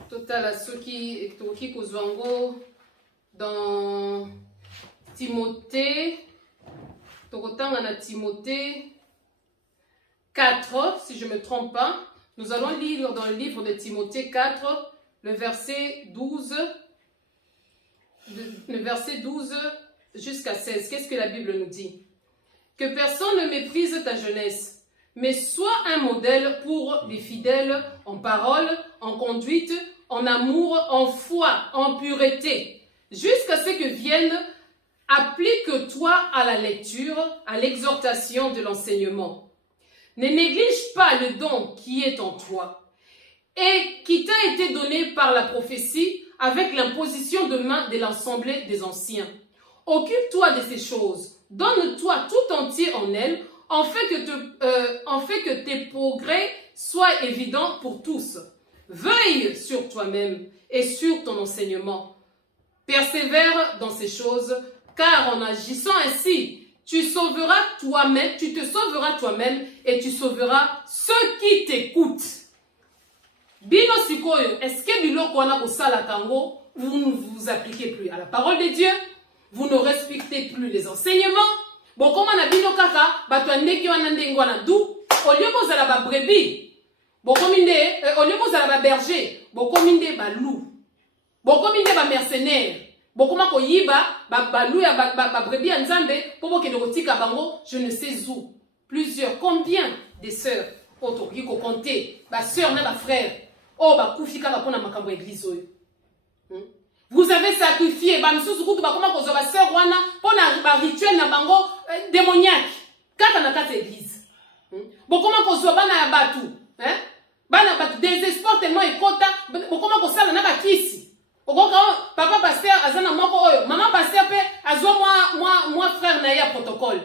Total Asuki Toki Kozwango, dans Timothée, Tokotangana Timothée 4, si je ne me trompe pas. Nous allons lire dans le livre de Timothée 4, le verset 12 jusqu'à 16. Qu'est-ce que la Bible nous dit? Que personne ne méprise ta jeunesse, mais sois un modèle pour les fidèles en parole, en conduite, en amour, en foi, en pureté, jusqu'à ce que vienne, applique-toi à la lecture, à l'exhortation de l'enseignement. Ne néglige pas le don qui est en toi et qui t'a été donné par la prophétie avec l'imposition de main de l'assemblée des anciens. Occupe-toi de ces choses, donne-toi tout entier en elles, en fait que tes progrès soient évidents pour tous. Veille sur toi-même et sur ton enseignement. Persévère dans ces choses, car en agissant ainsi, tu te sauveras toi-même et tu sauveras ceux qui t'écoutent. Bino sikoyo, est-ce que biloko wana kosala kango, vous ne vous appliquez plus à la parole de Dieu, vous ne respectez plus les enseignements. Bon, comment na bino kaka, bato andeki wana ndengo wana du, au lieu bozala ba brebis, bon kominde, au lieu bozala ba berger, bon kominde ba loup, bon kominde ba mercenaire, bon comment ko yiba, ba loup ya ba brebis ya nzambe, pour que kotika bango, je ne sais où. Plusieurs, combien de sœurs, otoki ko compter, ba sœur na ba frère, oh ba kufika ba pona makambo église oyo. Vous avez sacrifié, bah monsieur Soukou, bah comment vous avez sœur wana, pour na rituel na bango démoniaque, kaka na kata église. Bon comment vous avez bana ya batu, hein? Bana batu désespoir tellement ekota, bon comment vous sala na ba kisi. Okoka papa pasteur azana moko oyo, maman pasteur pe azo moi frère na ya protocole.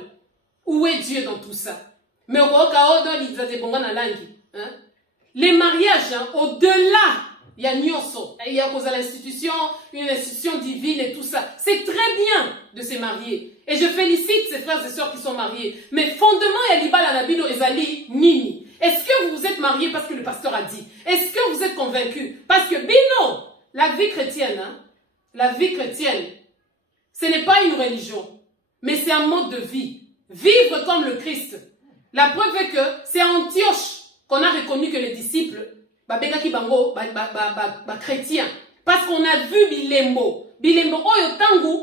Où est Dieu dans tout ça? Mais okoka odo li zaze bonga na langi, hein? Les mariages, hein, au-delà. Il y a Nyonso, il y a l'institution, une institution divine et tout ça. C'est très bien de se marier. Et je félicite ces frères et sœurs qui sont mariés. Mais fondement, il y a l'Ibala Nabino Ezali Nini. Est-ce que vous vous êtes mariés parce que le pasteur a dit? Est-ce que vous êtes convaincus? Parce que Bino, la vie chrétienne, hein, la vie chrétienne, ce n'est pas une religion, mais c'est un mode de vie. Vivre comme le Christ. La preuve est que c'est à Antioche qu'on a reconnu que les disciples Babengaki bango chrétien parce qu'on a vu bilembo oyo tangu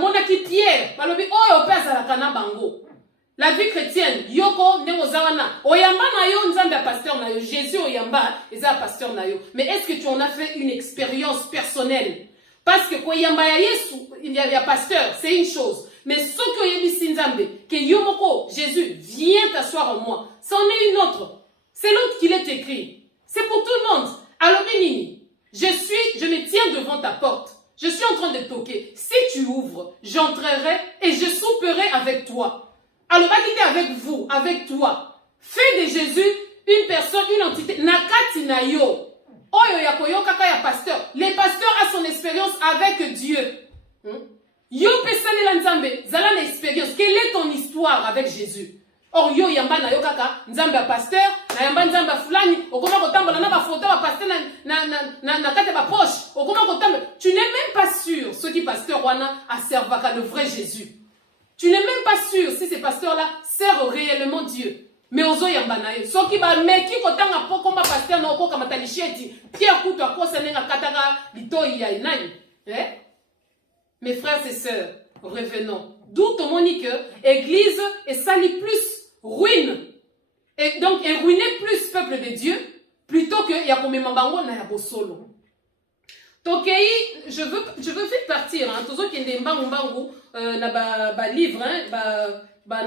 monaki Pierre balobi oyo pesa la kana bango. La vie chrétienne yoko ndemo zawana oyamba na yo nzambe pasteur na yo Jésus oyamba eza pasteur na yo. Mais est-ce que tu en as fait une expérience personnelle? Parce que koyamba ya Yesu il y a pasteur, c'est une chose, mais ce que yebisi nzambe que yomoko Jésus viens t'asseoir en moi, c'en est une autre. C'est l'autre qu'il est écrit. C'est pour tout le monde. Alors Bénini, je me tiens devant ta porte. Je suis en train de toquer. Si tu ouvres, j'entrerai et je souperai avec toi. Alors va avec vous, avec toi. Fais de Jésus une personne, une entité. Nakati na yo. Oyo yakoyo kaka ya pasteur. Les pasteurs ont son expérience avec Dieu. Yo pesane la nzambe, zala na expérience. Quelle est ton histoire avec Jésus? Or yo yamba na yo kaka nzambe ya pasteur na yamba nzambe ya fulani okoma kotambola na ba photo ba pasteur na kate ba poche okoma kotambola. Tu n'es même pas sûr ce qui pasteur wana a servaka le vrai Jésus. Tu n'es même pas sûr si ces pasteurs là servent réellement Dieu. Mais ozo yamba na yo soki ba meki kotanga poko ba pasteur na okoka matalisheti Pierre kuto akosa nenga kataka litoi ya nani Mes frères et sœurs, revenons. D'où ton monique église et sali plus ruine et donc et ruiner plus peuple de Dieu plutôt que yakomemambango na yabosolo. Tokei, je veux vite partir hein tozo kende mbangu na ba livre hein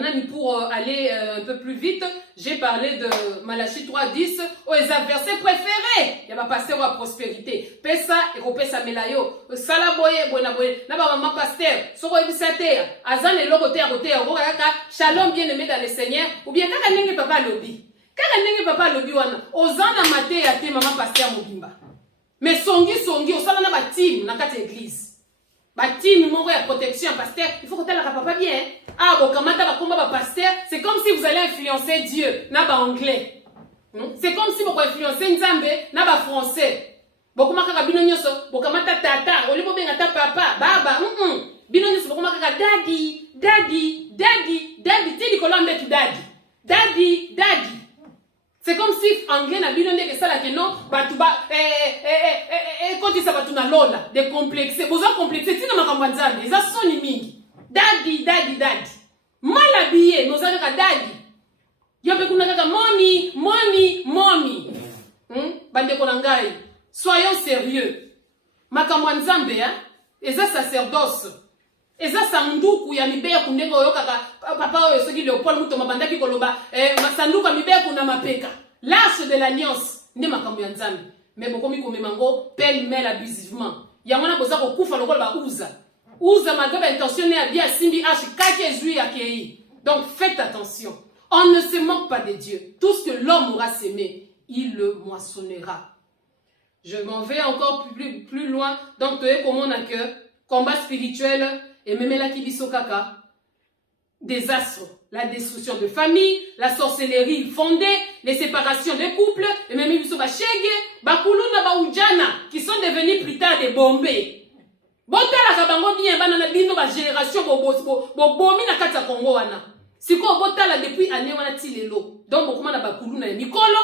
nani pour aller un peu plus vite. J'ai parlé de Malachie 3:10 aux versets préférés. Il y a pas pasteur à prospérité. Pesa et kopesa melayo. Sala boye bona boye. Na ba maman pasteur. Soko ebisate. Azan et lokote à côté. Shalom bien-aimé dans le Seigneur. Ou bien kaka ndenge papa lobi. Kaka ndenge papa lobi wana. Ozana mate ya te maman pasteur mobimba. Mais songi osala na ba team na kati église. Ba team moko ya protection pasteur. Il faut que tu la papa bien. Ah, bon, comme pasteur, c'est comme si vous allez influencer Dieu, n'a pas anglais. C'est comme si vous influencez Nzambe, n'a pas français. Bon, comment bino nyoso, bon, comment tata, au lieu de ta papa, baba, bino nyoso, bon, comment daddy, tidi kolombe tu daddy. C'est comme si anglais na bino ndeke sala que non, batuba, quand il s'abat na lola, des complexés, vous avez complexé, tina makambo Nzambe, ils ont soni mingi. Daddy. Mal habillé, nous avons daddy. Yope kuna kaka mommy. Bande konangai. Soyons sérieux. Makambo Nzambe hein, eza sacerdoce. Eza sanduku ya mibeya kundenga oyo kaka papa oyo soki Léopold muto mabandaki koloba sanduku ya mibeya kuna mapeka. L'arche de l'alliance ndi makambo ya Nzambe. mais bokomi komemango pêle-mêle abusivement. Yamona boza ko kufa lokola ba uza. Uza malgré ba intention ne bien simbi h kake ezui akei. Donc faites attention. On ne se moque pas de Dieu. Tout ce que l'homme aura sémé, il le moissonnera. Je m'en vais encore plus loin. Donc tu es comme on a que combat spirituel et même la kibiso kaka. Désastre, la destruction de famille, la sorcellerie fondée, les séparations des couples, et même biso ba shege, ba kuluna ba ujana qui sont devenus plus tard des bombés. Botala kabango bien banana bino ba génération bo bomi na kati ya Congo wana. Siko botala depuis année wana tilelo. Donc bokuma na ba kuluna ya mikolo.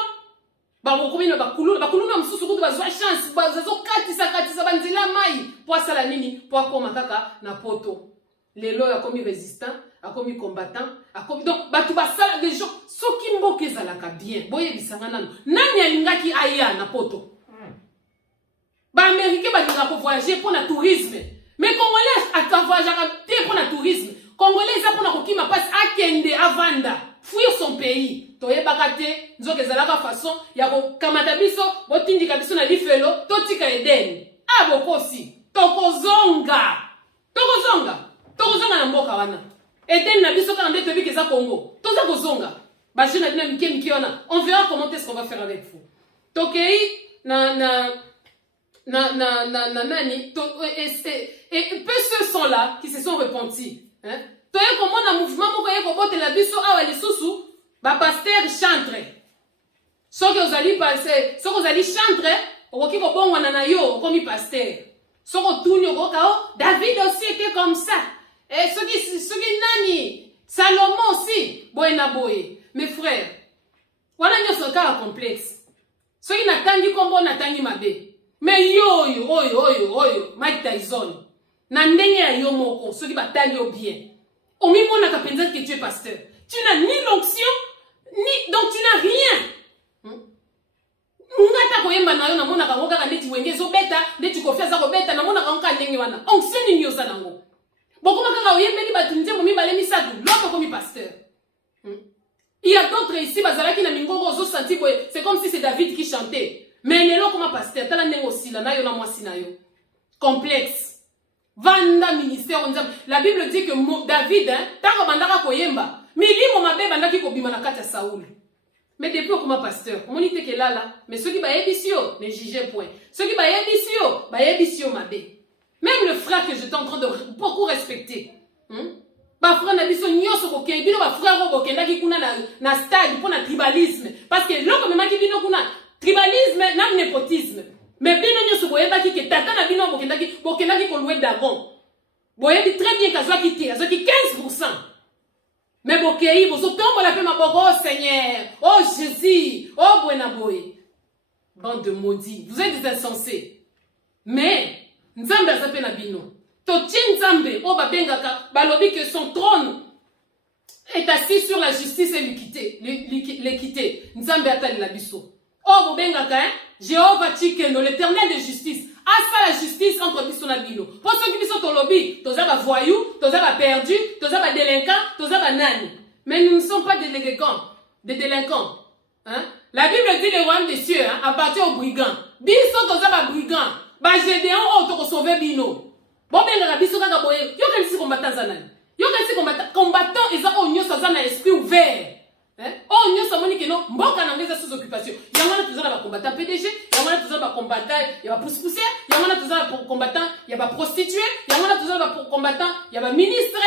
Ba bokumi na ba kuluna msusu kutu bazwa chance, bazazo katisa banzela mai. Po sala nini, po akoma kaka na poto. Lelo ya komi résistant, a commis combattant, a commis donc batu basala des gens soki mboke zalaka bien. Boye bisanga nanu. Nani alingaki aya na poto. Ba américain ba linga ko voyager pour na tourisme. Mais congolais ata voyager pour na tourisme. Congolais za pour na kokima passe akende avanda, fuir son pays. Toye bakate nzoke zalaka façon ya ko kamata biso botindika biso na lifelo totika eden. Ah bokosi. Tokozonga na mboka wana. Eden na biso kana ndeto biki za Congo. Toza kozonga. Ba jeune na miki wana. On verra comment est-ce qu'on va faire avec vous. Tokei nani et peu ceux sont là qui se sont repentis, hein. Toye comment na mouvement moko ye ko botela biso awa lisusu ba pasteur chantre. Soki ozali passer, soki ozali chantre, okoki ko bongwana na yo komi pasteur. Soko tuni okokao David aussi était comme ça. Et ceux qui nani, Salomon aussi, boye na boye. Mes frères, wana nyoso ka complexe. Ceux qui n'attendent kombo n'attendent mabe. Mais yo, Mike Tyson. Na ndenge ya yo moko, ceux qui batali yo bien. Omi mona ka penza que tu es pasteur. Tu n'as ni l'onction, ni donc tu n'as rien. Ngata koyemba na yo na mona ka ngoka ka ndeti wenge zo beta, ndeti kofia za ko beta na mona ka ngoka ndenge wana. Onction ni yo sanango. Beaucoup de pasteur. Il y a d'autres ici, c'est comme si c'est David qui chantait. Mais il est là comme pasteur. Complexe. Vanda ministère. La Bible dit que David, mais depuis comme pasteur, on dit que là, mais ceux qui ba ébissio, ne jugez point. Ceux qui ba ébissio, même le frère que j'étais en train de beaucoup respecter. Ba frère na biso nyoso ko ke bino ba frère ko kenda ki kuna na stade pour na tribalisme parce que loko mema ki bino kuna tribalisme na népotisme mais bino nyoso boyeba ki ke tata na bino ko kenda ki ko louer d'avant boyebi très bien kazwa ki te azwa ki 15%. Mais bokei bozo tombo la pe maboko oh Seigneur oh Jésus oh buena boy bande de maudits vous êtes des insensés mais Nzambe azape na bino. Tochin Nzambe, o babengaka, balobi que son trône est assis sur la justice et l'équité. Nzambe atali la biso. O bobengaka, hein? Jéhovah Chikeno, l'éternel de justice. Asa la justice entre biso na bino. Pour ceux qui biso tolobi, toza ba voyou, toza ba perdu, toza ba délinquant, toza ba nani. Mais nous ne sommes pas des délinquants. Hein? La Bible dit le royaume des cieux, hein, appartient aux brigands. Biso toza ba brigands. Ba Gédéon o to ko sauver bino. Bon ben la biso kaka boye. Yo kan si combattant zanani. Yo kan si combattant eza o nyoso za na esprit ouvert. Hein? O nyoso moni que non mboka na ngeza sous occupation. Yangwana tuzana ba combattant PDG, yangwana tuzana ba combattant ya ba pousse-poussière, yangwana tuzana ba combattant ya ba prostituée, yangwana tuzana ba combattant ya ba ministre.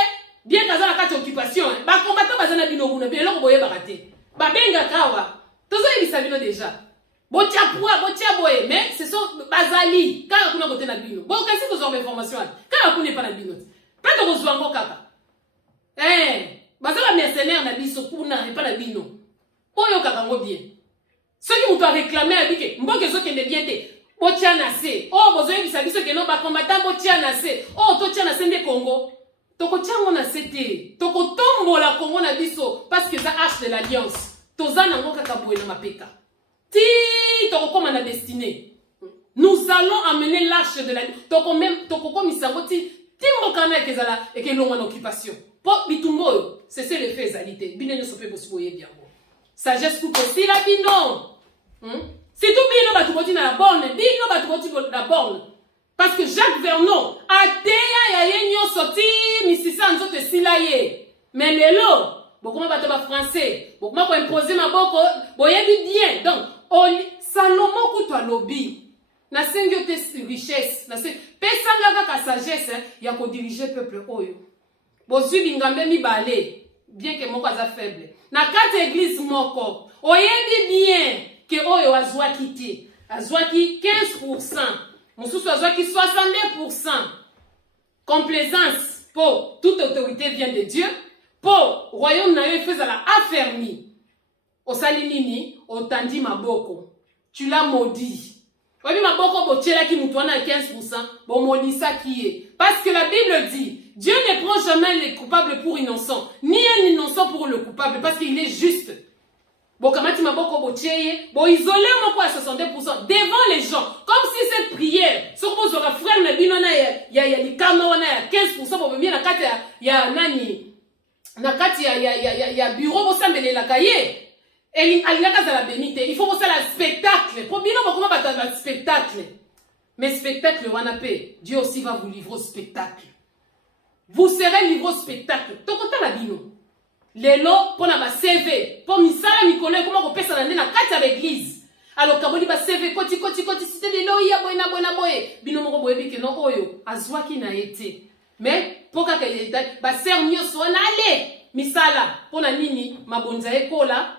Bien kaza na kati occupation, hein. Ba combattant bazana bino kuna bien loko boye ba raté. Ba benga kawa. Tozo ebisa bino déjà. Botia boye, mais ce sont bazali. Quand on a côté na bino. Bon, qu'est-ce que vous avez information? Quand on n'est pas na bino. Peut-être que vous avez kaka. Bazala mercenaire na biso kuna et pas na bino. Boyo kaka ngo bien. Ceux qui vous réclamer à bike, mboke zo kende bien te. Botia na se. Oh, bozo yebisa biso ke no ba combattant botia na se. Oh, to tia na se nde Congo. Toko tia ngo na sete. Toko tombo la Congo na biso parce que ça arche de l'alliance. Tozana ngo kaka boye na mapeka. La destinée. Nous allons amener l'arche de la toko même toko komisangoti timbokana kezala et que l'on en occupation. Pour bitumbo, c'est le fait zalité. Binenyo sope bosiboye bien. Sagesse coupe aussi la bino. C'est tout bino batukoti na la borne, bino batukoti na la borne. Parce que Jacques Vernon a teya ya yenyo sorti misisa nzote silaye. Mais lelo, beaucoup bato ba français, beaucoup ko imposer maboko, boyebi bien. Donc, Salomon kutwa lobby. Na sengi te richesse, na se pesanga ka sagesse ya ko diriger peuple oyo. Bozwi bingambe mibale, bien que moko aza faible. Na kati église moko, oyebi bien que oyo azwaki te. Azwaki 15%. Mosusu azwaki 62%. Complaisance pour toute autorité vient de Dieu. Pour royaume na yo faisait la affermi. Osali nini, otandi maboko. Tu l'as maudit. Oyebi maboko botiela ki mutu wana 15%, bo maudissa qui est. Parce que la Bible dit, Dieu ne prend jamais les coupables pour innocents, ni un innocent pour le coupable, parce qu'il est juste. Bon, kamati maboko botieye, bon isolé moko à 62% devant les gens, comme si cette prière, sur vos frères na binona ya likama wana ya 15% bo bien na kati ya nani, na kati ya bureau bo sambele la kaye. Et la bénité, il faut aussi le spectacle. Pour bien comment battre le spectacle. Mais spectacle wana pe, Dieu aussi va vous livrer au spectacle. Vous serez livré au spectacle. Tokota la bino. Lelo pour na ba CV, pour misala mikolo comment on peut ça na kati à l'église. Alors kaboli ba CV koti c'était lelo ya boina boye. Bino moko boyebi ke no oyo azwaki na été. Mais pour ka ba ser nyoso na ale misala pona nini mabonza ekola.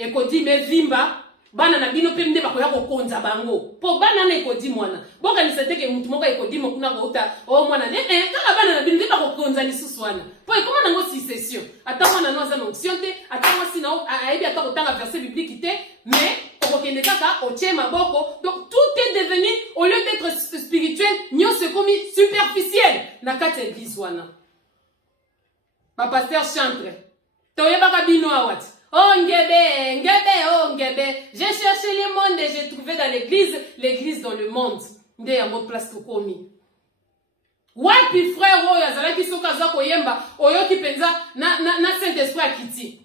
Et qu'on dit mais vimba bana na bino pemde bakoya ko konza bango po bana na ko di mwana boka ni seteke mutu moko ko di mokuna ko uta o mwana ne kaka bana na bino ba ko konza ni suswana po e comment nango si session ata mwana no za onction te ata mwana sina aibi ata ko tanga verset biblique te mais ko kende kaka o chema boko. Donc tout est devenu au lieu d'être spirituel nyo se commis superficiel na kati église wana ba pasteur chantre toyeba bino awat. Oh ngebe, oh ngebe. J'ai cherché le monde et j'ai trouvé dans l'église dans le monde. Nde ya mot place to komi. Wapi frère oyo azalaki soka za koyemba, oyo ki penza na Saint-Esprit akiti.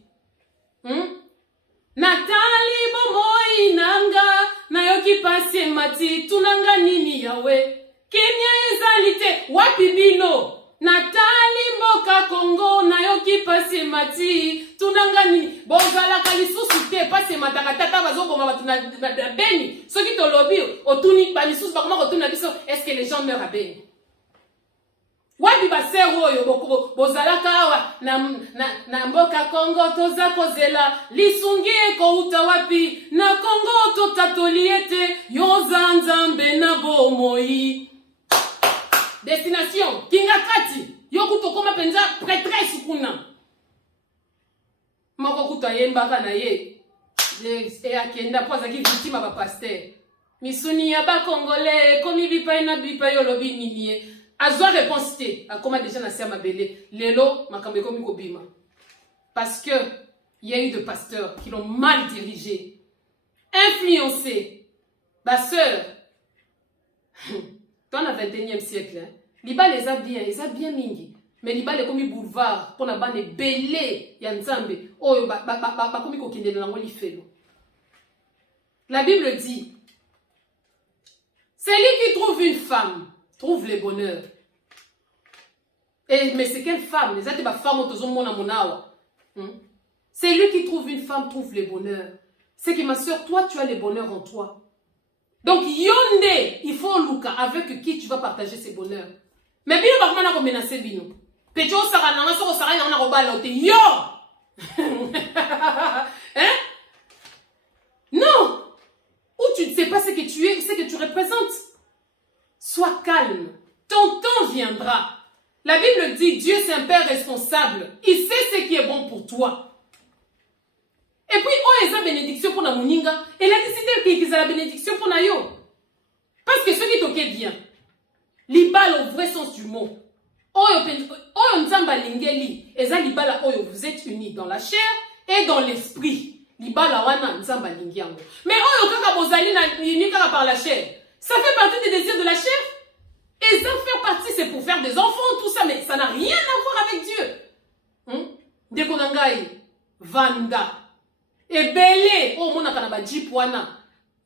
Natali bomoi nanga, na yoki pasi mati, tunanga nini yawe. Kenya ezalite, wapi bino. Natali mboka Congo na yoki pasi mati tunanga nini bozala kalisusu te pasi mataka tata bazoko ma batuna beni soki to lobi otuni balisusu bakoma ko tuna biso est-ce que les gens meurent à Beni wapi ba sero yo boko bozala kawa na mboka Congo toza kozela lisungie ko uta wapi na Congo to tatoliete yoza nzambe na bomoi. Destination Kingakati yokuto koma penza prêtresse kuna moko kuta yembaka na ye e akenda poza ki victime ba pasteur misuni ya ba congolais komi bipa na bipa yo lobi nini azwa réponse te akoma déjà na sia mabele lelo makambe komi kobima parce que il y a eu de pasteurs qui l'ont mal dirigé influencé ba sœur. Dans le 21e siècle, Liba les a bien mingi. Mais Liba les commis boulevard pour na bande belé ya nzambe. Oh ba komi ko kende na ngoli felo. La Bible dit celui qui trouve une femme trouve le bonheur. Mais c'est quelle femme? Les autres femmes autozo mona monawa. C'est lui qui trouve une femme trouve le bonheur. C'est que ma soeur, toi tu as le bonheur en toi. Donc, yonde, il faut Luka avec qui tu vas partager ces bonheurs. Mais bien, par contre, on a menacé bino. Pecho sara nanga soko sara nanga robala ote yo. Hein? Non. Ou tu ne sais pas ce que tu es, ce que tu représentes. Sois calme. Ton temps viendra. La Bible dit Dieu c'est un père responsable. Il sait ce qui est bon pour toi. Et puis, oh, il y a bénédiction pour la mouninga. Et la décidé qu'il y a la bénédiction pour Nayo. Parce que ce qui est bien, l'ibal au vrai sens du mot. Oh, nzamba lingeli. Et ça, l'ibal, oh, vous êtes unis dans la chair et dans l'esprit. L'ibal, wana, nzamba lingiango. Mais oh, kaka bozali na unis par la chair. Ça fait partie des désirs de la chair. Et ça fait partie, c'est pour faire des enfants, tout ça. Mais ça n'a rien à voir avec Dieu. Dekonangai, Vanda. Et belé, oh mon akana ba jeep wana.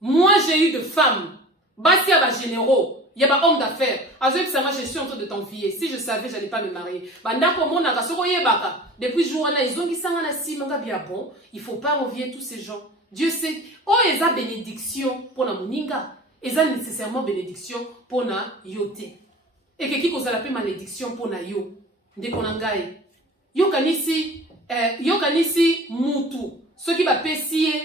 Moi, j'ai eu de femmes. Basi à généraux. Il y a des hommes d'affaires. Je suis en train de t'envier. Si je savais, je n'allais pas me marier. Depuis jour, ils ont dit bon. Il ne faut pas envier tous ces gens. Dieu sait. Oh, ils ont bénédiction pour la moninga. Ils ont nécessairement bénédiction pour la yote. Et que qui cause la malédiction pour la yo. Dès qu'on a gagné. Yo kanisi mutu. Ce qui va payer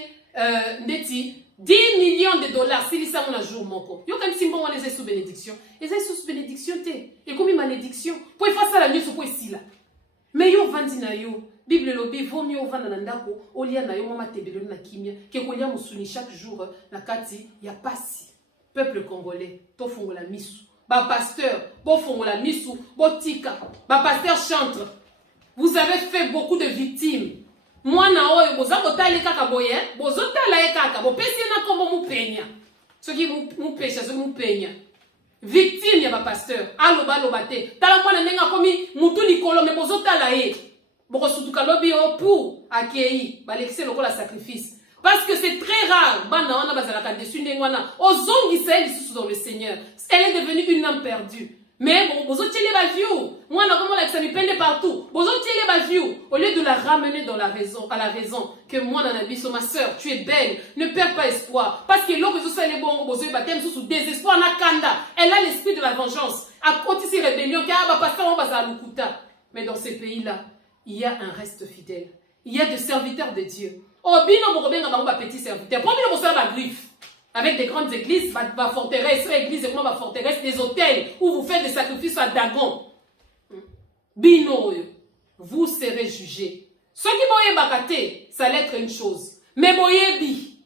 neti. 10 millions de dollars si ça mon jour moko. Yo kan simbo wana sous bénédiction. Et ça sous bénédiction te. Et comme malédiction. Pour faire ça la nuit pour ici là. Mais yo vandi na yo. Bible lobi vaut mieux vendre na ndako olia na yo mama tebelo na kimia ke kolia musuni chaque jour na kati ya pasi. Peuple congolais, to fongola misu. Ba pasteur, bo fongola misu, bo tika. Ba pasteur chantre. Vous avez fait beaucoup de victimes. Moi na oyo boza kotala kaka boye bozo tala kaka bo pesi na kombo mu penya soki mu pesha so mu penya victime ya ba pasteur aloba lobate tala mwana nenga komi mutu likolo me bozo tala boko sutuka lobi o pour akei balexé lokola sacrifice parce que c'est très rare bana wana bazalaka dessus ndengwana ozongi sel sous dans le Seigneur. Elle est devenue une âme perdue. Mais bon, bozo télé ba view. Moi, on a comment ça me peine partout. Bozo télé ba view. Au lieu de la ramener dans la raison, à la raison, que moi, dans la vie, ma soeur, tu es belle. Ne perds pas espoir. Parce que l'homme, ça est bon, bozo baptême sous désespoir, nakanda. Elle a l'esprit de la vengeance. À côté ces rébellions, car va passer en bas à Lukuta. Mais dans ces pays-là, il y a un reste fidèle. Il y a des serviteurs de Dieu. Oh, bino, mon petit serviteur. Pourquoi vous savez la griffe? Avec des grandes églises, ma forteresse, église et comment ma forteresse, des hôtels où vous faites des sacrifices à Dagon. Bino, vous serez jugés. Ceux qui vont bakate, ça allait être une chose. Mais boyebi.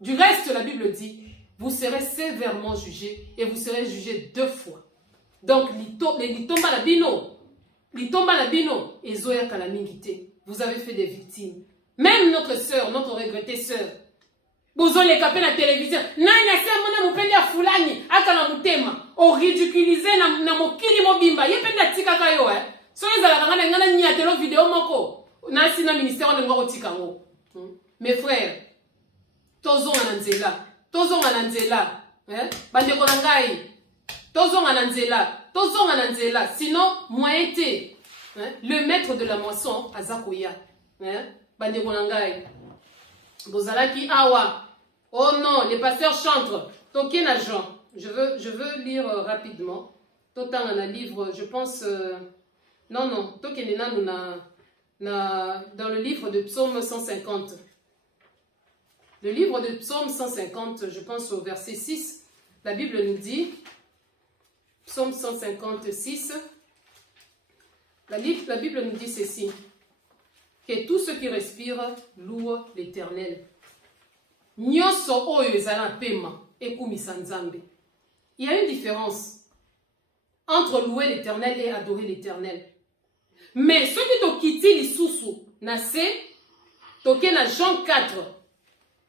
Du reste, la Bible dit, vous serez sévèrement jugés et vous serez jugés 2 fois. Donc, litomba la bino, et zoya kalamingite. Vous avez fait des victimes. Même notre sœur, notre regrettée sœur, bozo les capé la télévision nani asema mona mupende ya fulani aka na mutema o ridiculiser na mokili mobimba yependa tika kayo so ezala kanga ngana nyatelo vidéo moko na sina ministère de ngoko tika ngo. Mes frères, tozonga na nzela bande ko ngai tozonga na nzela sinon moyen te le maître de la moisson azakoya bande ko ngai. Bozalaki awa. Oh non, les pasteurs chantent. Token agent. Je veux lire rapidement. Totan a un livre, je pense. Non. Tokenena nous dans le livre de Psaume 150. Le livre de Psaume 150, je pense au verset 6. La Bible nous dit, Psaume 156. La Bible nous dit ceci. Que tous ceux qui respirent louent l'Éternel. Nyoso oyo ezala pema ekumisa Nzambe. Il y a une différence entre louer l'Éternel et adorer l'Éternel. Mais ceux qui tokiti lisusu na se toke na Jean 4.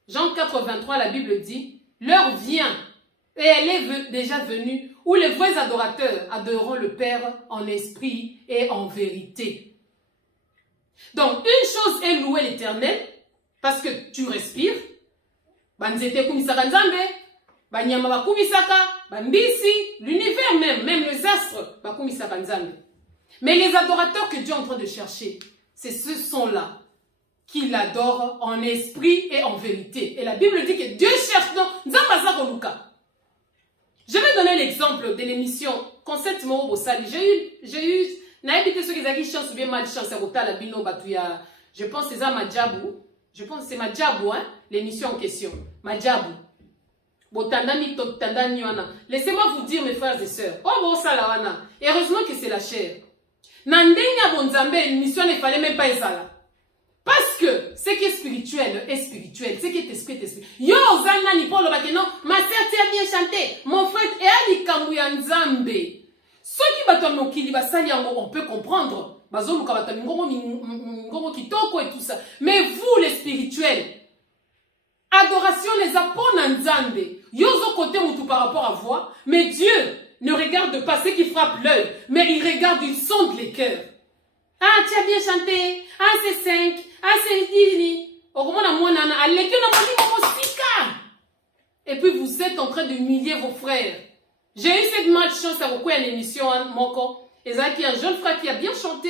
Jean 4 23 la Bible dit, l'heure vient et elle est déjà venue où les vrais adorateurs adoreront le Père en esprit et en vérité. Donc, une chose est louer l'Éternel, parce que tu respires. Banzete kumisaka Nzambe, banyama bakumisaka, bambisi, l'univers même les astres bakumisaka Nzambe. Mais les adorateurs que Dieu est en train de chercher, c'est ceux sont-là qui l'adorent en esprit et en vérité. Et la Bible dit que Dieu cherche dans Nzamba Luka. Je vais donner l'exemple de l'émission Concept Moro Bossali. J'ai eu naïbité ceux qui ont chance ou bien malchance à la bino batuya. Je pense que c'est ça Madjabou. Je pense que c'est Madjabou, l'émission en question. Madjabou. Laissez-moi vous dire, mes frères et sœurs. Oh, bon, ça là, wana. Heureusement que c'est la chair. Nandenya Bonzambe, l'émission ne fallait même pas être là. Parce que ce qui est spirituel est spirituel. Ce qui est esprit est esprit. Yo, Zana, ni Paul, non, ma sœur, tu as bien chanté. Mon frère, et Ali Kambuya Nzambe. Ceux qui battent nos kilibasali, on peut comprendre. Et tout ça. Mais vous, les spirituels, adoration les apôtres Nzambe. Yozo côté moutou par rapport à voix. Mais Dieu ne regarde pas ce qui frappe l'œil, mais il regarde, il sonde les cœurs. Ah, tu as bien chanté. Ah, c'est 5. Ah, c'est 10. et puis vous êtes en train d'humilier vos frères. J'ai eu cette malchance à beaucoup à l'émission, Moko. Et ça, qui est un jeune frère qui a bien chanté.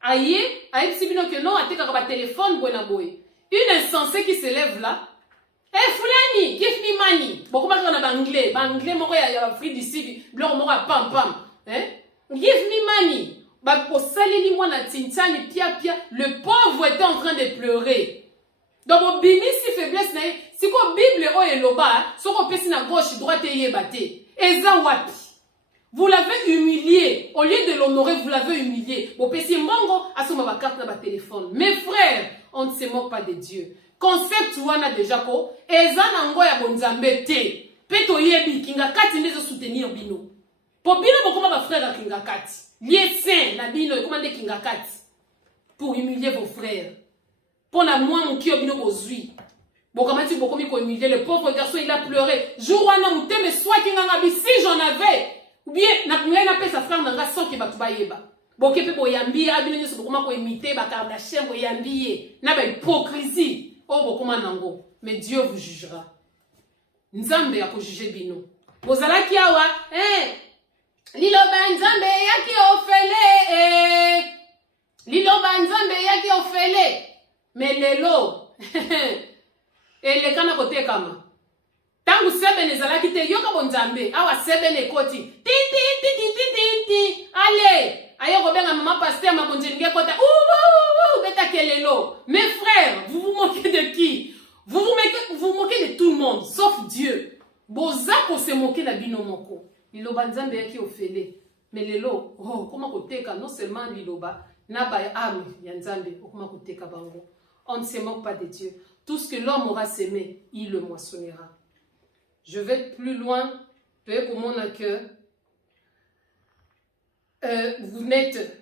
Aïe, aïe, si bien que non, a été un téléphone, une insensée qui s'élève là. Eh, Fulani, give me money. Bon, comment on a anglais? Anglais, moi, il y a free d'ici, blanc, moi, pam, pam. Give me money. Bah, pour salir, moi, na tintani, pia, pia. Le pauvre était en train de pleurer. Donc, au bimi, si faiblesse, si quoi, Bible, oh, et loba, si on peut à gauche, droite, et yébate. Eza wapi. Vous l'avez humilié. Au lieu de l'honorer, vous l'avez humilié. Bon, pessi mongo, à ce moment, carte dans téléphone. Mes frères, on ne se moque pas de Dieu. Concept wana déjà ko eza nango ya bonzambe te peto yebi kinga kati ndezo soutenir bino po bino bokoma ba frère kinga kati lié saint na bino ekomande kinga kati pour humilier vos frères pour na moi mon kio bino bozui bokamati bokomi ko humilier le pauvre garçon il a pleuré jour wana muteme soit kinga ngabi si j'en avais ou bien na kunga na pesa frère nanga soki batu bayeba boke pe boyambi abino nyoso bokoma ko imiter ba Kardashian boyambi na ba hypocrisie. Oh, beaucoup nango. Mais Dieu vous jugera. Nzambe a ko juger bino. Bozala kiawa, liloba nzambe yaki ofele, liloba nzambe yaki ofele. Mais lelo, ele kana kote kama. Tangu sebe nezala kite yoka bonzambe, awa sebe ne koti. Ti. Allez, ayo kobenga maman pasteur ma bonjenge kota. Mes frères, vous vous moquez de qui? Vous vous moquez de tout le monde, sauf Dieu. Bozako se moquer la binomoko. Liloba nzambe yaki ofele. Mais lelo, oh, comment koteka, non seulement liloba, naba âme ya nzambe, comment koteka bango. On ne se moque pas de Dieu. Tout ce que l'homme aura sémé, il le moissonnera. Je vais plus loin, peut-être pour mon cœur. Vous n'êtes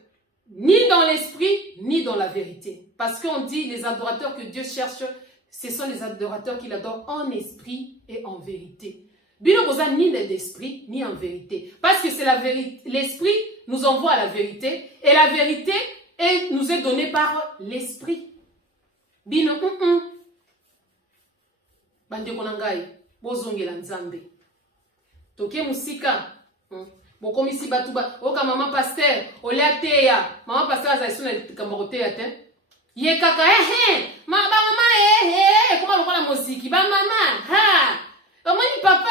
ni dans l'esprit, ni dans la vérité. Parce qu'on dit les adorateurs que Dieu cherche, ce sont les adorateurs qu'il adore en esprit et en vérité. Bino boza ni l'esprit, ni en vérité. Parce que c'est la vérité. L'esprit nous envoie à la vérité. Et la vérité nous est donnée par l'esprit. Bino, Bande konangai, bozongela nzambe. Toke musika. Bokomi si batuba oka maman pasteur olea teya maman pasteur azaisuna kamarote ya te ye kaka ba mama comment on la musique ba mama ha omoni papa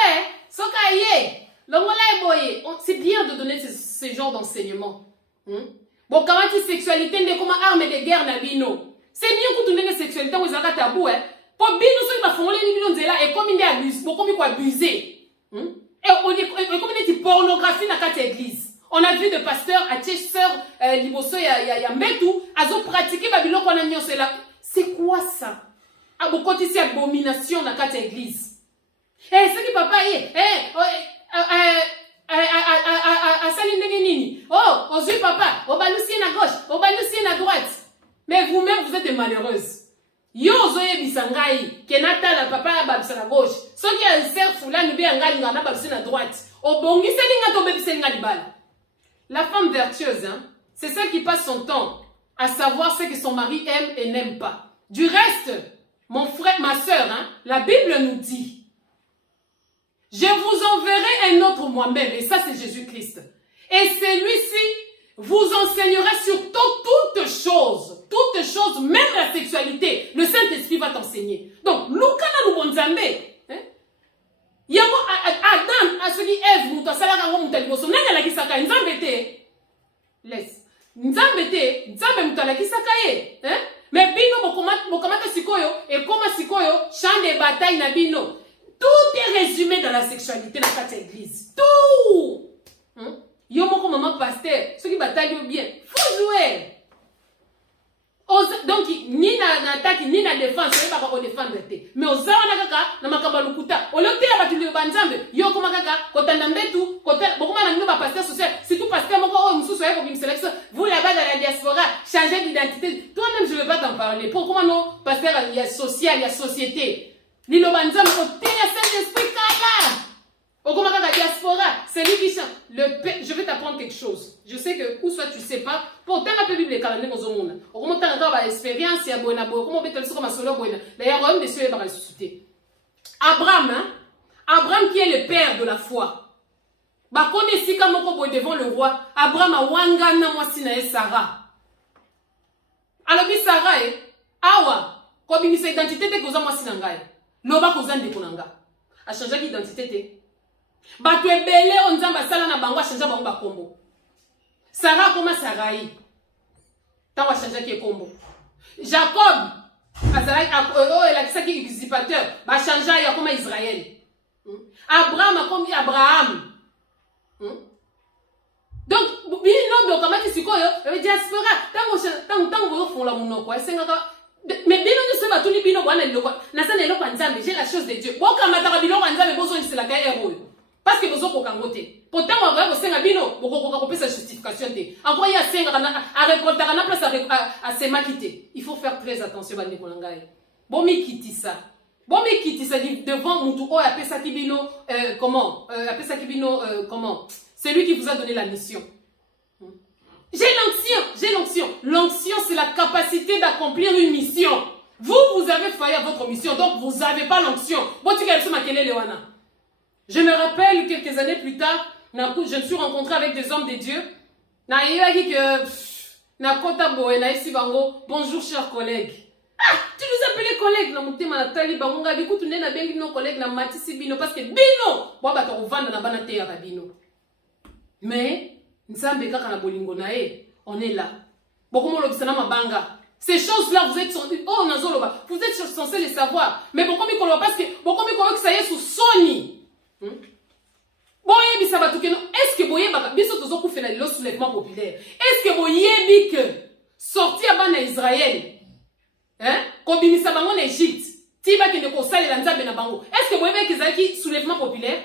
soka ye longola boye c'est bien de donner ce genre d'enseignement bon comment tu sexualité ndé comme arme de guerre na bino c'est bien que tu donnes sexualité aux zaka tabou pour bino so ba fongole ni bino nzela et comme ndé abuse bokomi ko abuser et comme on dit pornographie dans cette église. On a vu des pasteurs à sœur liboso ya mbetu azo pratiquer babilo qu'on a mis cela. C'est quoi ça? À beaucoup de ces abominations dans cette église. Eh c'est qui papa oh aux yeux papa, au balusien à gauche, au balusien à droite. Mais vous-même vous êtes des malheureuses. Yo zoye bisangai kenata la papa ya babisa na gauche soki ya ser fulani be angali ngana babisa na droite obongi selinga to bebisa ngali bala. La femme vertueuse c'est celle qui passe son temps à savoir ce que son mari aime et n'aime pas. Du reste, mon frère, ma sœur, la Bible nous dit je vous enverrai un autre moi-même et ça c'est Jésus-Christ. Et celui-ci vous enseignera sur toutes choses, même la sexualité. Le Saint-Esprit va t'enseigner. Donc, Lukana Lubonzambe, Yamo Adam, à celui Ève, Mouta Salaka Moutaliboso, Nanga la Kisaka, Nzambete. Laisse. Nzambete, Nzambe Mouta la Kisaka, mais Bino Mokamata Sikoyo, et Koma Sikoyo, champ de bataille na Bino. Tout est résumé dans la sexualité dans cette église. Tout! Yo moko maman pasteur, ceux qui bataillent bien, faut jouer. Donc ni na attaque ni na défense, on va pas défendre té. Mais aux zawana kaka na makamba lukuta. O lote ya batuli banzambe, yo koma kaka kotanda mbetu, kota bokoma na nyoba pasteur social, si tout pasteur moko o mususu ya ko bimselection, vous là-bas dans la diaspora, changer d'identité. Toi-même je vais pas t'en parler. Pourquoi non pasteur il y a social, il y a société. Lilo banzambe ko tenir Saint-Esprit kala. La diaspora, c'est lui qui chante. Je vais t'apprendre quelque chose. Je sais que, où soit tu sais pas, pourtant la Bible est calendrier dans le monde. On remonte encore à l'expérience, il y a bonne aboie, comment on peut te le dire comme un solo bonne. D'ailleurs, homme des cieux est dans la société. Abraham, Abraham qui est le père de la foi. Bakone sika moko boy devant le roi. Abraham a wangana mwasi na Sarah. Alobi Sarah awa ko bimisa identité te koza mwasi na ngai. Loba koza ndeko na nga. A changer d'identité te. Bato ebele onzamba sala na bango a changer bango bakombo. Sarah koma Sarai. Tant a changer ki kombo. Jacob azalaki elakisaki usurpateur ba changer ya koma Israël. Abraham a comme Abraham. Donc, bino donc comment tu sikoyo, diaspora, tant vous font la monoko, mais bino ne se va tout ni bino wana loko, na sa ne loko nzambe, j'ai la chose de Dieu. Bon quand mataka bino nzambe bozo c'est la guerre héros. Parce que bozo ko kangote. Pourtant on va senga bino, boko ko sa justification te. Encore ya senga à récolter na place à se makite. Il faut faire très attention bande ko ngai. Bon mi kiti ça. Bon mais qui dit ça dit devant Moutou oh appelle ça Kibino comment appelle ça Kibino comment c'est lui qui vous a donné la mission. J'ai l'onction. L'onction c'est la capacité d'accomplir une mission. Vous avez failli à votre mission donc vous n'avez pas l'onction. Je me rappelle quelques années plus tard, je me suis rencontré avec des hommes de Dieu. Bonjour chers collègues. Ah, tu nous appelles collègues na mutema na tali bangonga biku tu na bengi no collègues na matisi bino parce que bino bo ba to vanda na bana te ya bino. Mais nzambe kaka na bolingo na on est là. Bokomo lobisana mabanga. Ces choses-là vous êtes oh nazoloba, vous êtes censés les savoir. Mais bokomi kolo parce que bokomi kolo que ça y est sous Sony. Boye bisa batukeno, est-ce que boye baka biso tozo ku fela le soulèvement populaire. Est-ce que boye bi que sorti à bana Israël Kobimisa bango en Égypte, tiba ki ne ko salela nzambe na bango. Est-ce que vous voyez qu'ils ont soulèvement populaire?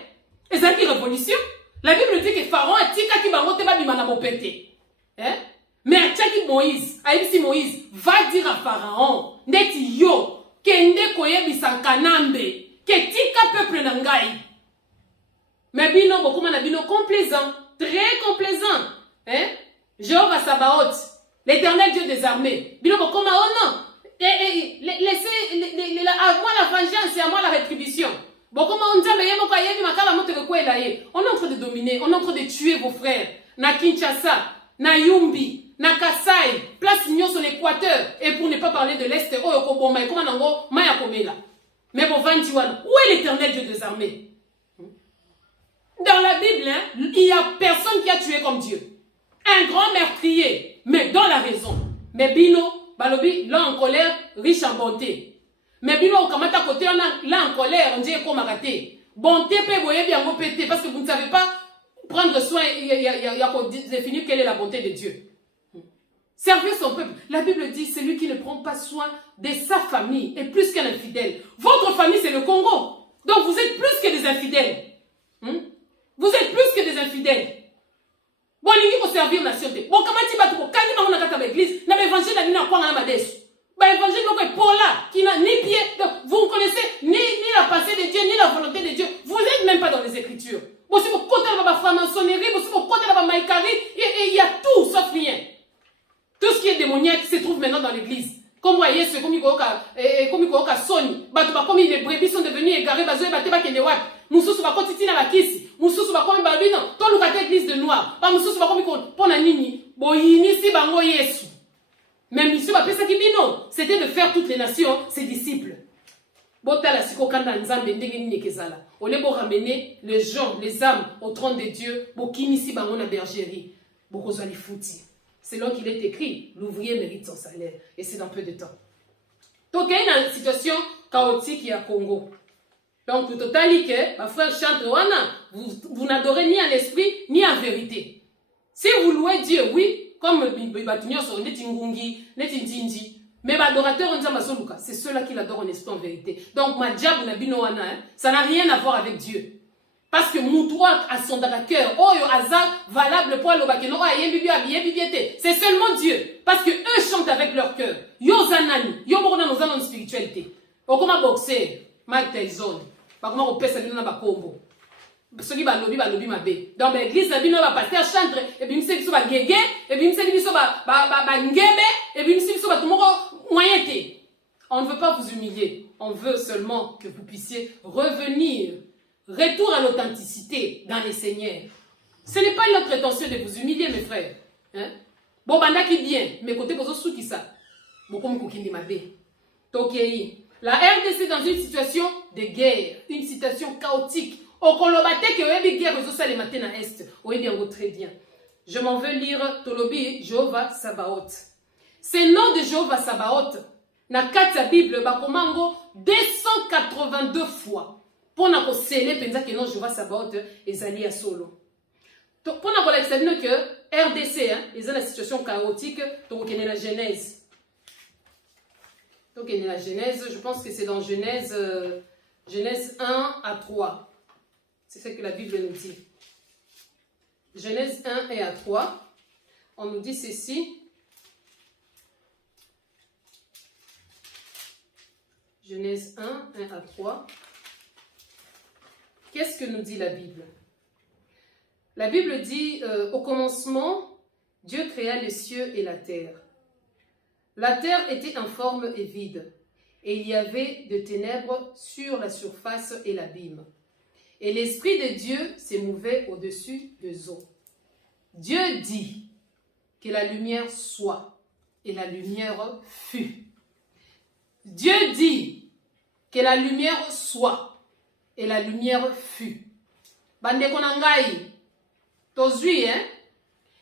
Ils ont révolution? La Bible dit que Pharaon a tika ki bango te ba bimana mopete. Mais a tchaki Moïse, a dit Moïse va dire à Pharaon, neti yo kende koyebisa kanambe, ke tika peuple na ngai. Mais bino bokuma na bino complaisant, très complaisant. Jéhovah Sabaoth, l'Éternel Dieu des armées. Bino bokuma oh non. Laissez à moi la vengeance et à moi la rétribution. Bon, comment on dit, on est en train de dominer, on est en train de tuer vos frères. Na Kinshasa, na Yumbi, na Kasai, place Nyon sur l'Équateur. Et pour ne pas parler de l'Est, mais bon, où est l'Éternel Dieu des armées? Dans la Bible, il n'y a personne qui a tué comme Dieu. Un grand meurtrier, mais dans la raison. Mais Bino, Balobi, là en colère, riche en bonté. Mais bino au kamata côté, là en colère, on dit qu'on m'a raté. Bonté peut voyer bien vous péter parce que vous ne savez pas prendre soin, il y a définir quelle est la bonté de Dieu. Servir son peuple. La Bible dit, c'est lui qui ne prend pas soin de sa famille est plus qu'un infidèle. Votre famille, c'est le Congo. Donc vous êtes plus que des infidèles. Vous êtes plus que des infidèles. Bon, il faut servir la nation. Bon, comment tu vas te faire? Quand tu vas à l'église, dans l'évangile, il y a quoi dans la L'évangile, donc, pour là, qui n'a ni pied. Donc, vous ne connaissez ni la pensée de Dieu, ni la volonté de Dieu. Vous n'êtes même pas dans les Écritures. Bon, si vous comptez la franc-maçonnerie, si vous comptez la maïkari, il y a tout sauf rien. Tout ce qui est démoniaque se trouve maintenant dans l'église. Comme vous voyez, c'est comme il y a Sony. Comme les brebis sont devenus égarés, bazoé, bateba, kendewak. Moussousou va continuer à la kisi. Moussousou va comme babino. Toi, nous avons l'église de noir. Pas Moussousou va comme pour la nini. Bon, ici, bango yesu. Même ici, va penser qu'il non. C'était de faire toutes les nations, ses disciples. Botala siko kanda nzambe ndenge nini kezala. On est pour ramener les gens, les âmes au trône de Dieu. Pour qui ici, bango na bergerie. Pour qu'on soit les foutis. C'est là qu'il est écrit, l'ouvrier mérite son salaire. Et c'est dans peu de temps. Donc, il y a une situation chaotique à Congo. Donc, tout total, ma frère chante, vous n'adorez ni en esprit, ni en vérité. Si vous louez Dieu, oui, comme Batunyo sur Netingungi, Netindinji, mais l'adorateur, c'est ceux-là qui l'adorent en esprit, en vérité. Donc, ma diable, ça n'a rien à voir avec Dieu. Parce que Moutouak a son cœur, oh yo azar valable pour le bakeno, c'est seulement Dieu. Parce que eux chantent avec leur cœur. Yo zanani, yo morona nos en spiritualité. Okoma boxer, Mike Tyson, bakoma ko pesa bino na bakombo. Soki balobi mabe. Dans l'église la bino ba pasteur chantre et puis mse biso ba gege et puis mse biso ba ngebe et puis mse biso ba tumoko moyenté. On ne veut pas vous humilier, on veut seulement que vous puissiez revenir Retour à l'authenticité dans les seigneurs. Ce n'est pas notre intention de vous humilier, mes frères. Hein? Bon, banda qui bien, mais côté bozo sou qui ça. Beaucoup m'koukindi mabe. Tokei. La RDC dans une situation de guerre, une situation chaotique. Au kolobate que oyebi guerre ozo sale matin à est. Oyebi yango très bien. Je m'en veux lire Tolobi Jéhovah Sabaoth. Ce nom de Jéhovah Sabaoth na kati Bible bakomango 282 fois. Pour na ko sele penza que non Jéhovah Sabaoth ezali ya solo. Pour na ko la que RDC, hein, ils ont la situation chaotique, donc il y a la Genèse. Donc il y a la Genèse, je pense que c'est dans Genèse, Genèse 1 à 3. C'est ce que la Bible nous dit. Genèse 1 et à 3, on nous dit ceci. Genèse 1 à 3. Qu'est-ce que nous dit la Bible? La Bible dit, au commencement, Dieu créa les cieux et la terre. La terre était informe et vide, et il y avait de ténèbres sur la surface et l'abîme. Et l'Esprit de Dieu s'émouvait au-dessus des eaux. Dieu dit que la lumière soit, et la lumière fut. Dieu dit que la lumière soit, et la lumière fut. Bande konangai. Hein?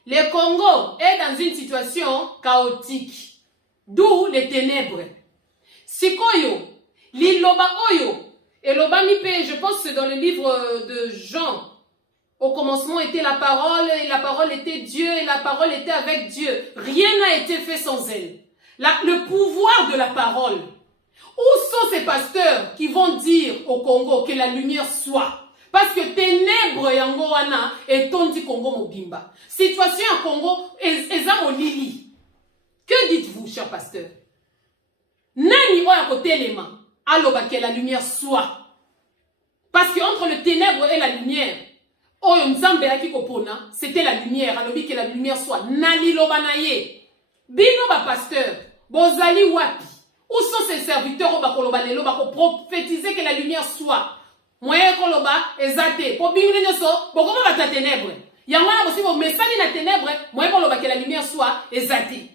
Le Congo est dans une situation chaotique, d'où les ténèbres. Sikoyo, liloba oyo, et loba mipe, je pense que c'est dans le livre de Jean. Au commencement était la parole, et la parole était Dieu, et la parole était avec Dieu. Rien n'a été fait sans elle. Le pouvoir de la parole. Où sont ces pasteurs qui vont dire au Congo que la lumière soit? Parce que ténèbres yango wana et tondi Congo mobimba. Situation à Congo eza molili. Que dites-vous, cher pasteur? Nani oya kotelema aloba que la lumière soit. Parce que entre le ténèbre et la lumière, oyo nzambe yaki kopona, c'était la lumière, alobi que la lumière soit. Nali loba na ye. Bino ba pasteur, bozali wapi? Où sont ces serviteurs au bakoloba lelo bako prophétiser que la lumière soit? Moyen koloba ezate po bingune nyoso bokoma bata ténèbres yango na bosibo mesali na ténèbres moyen koloba que la lumière soit ezate.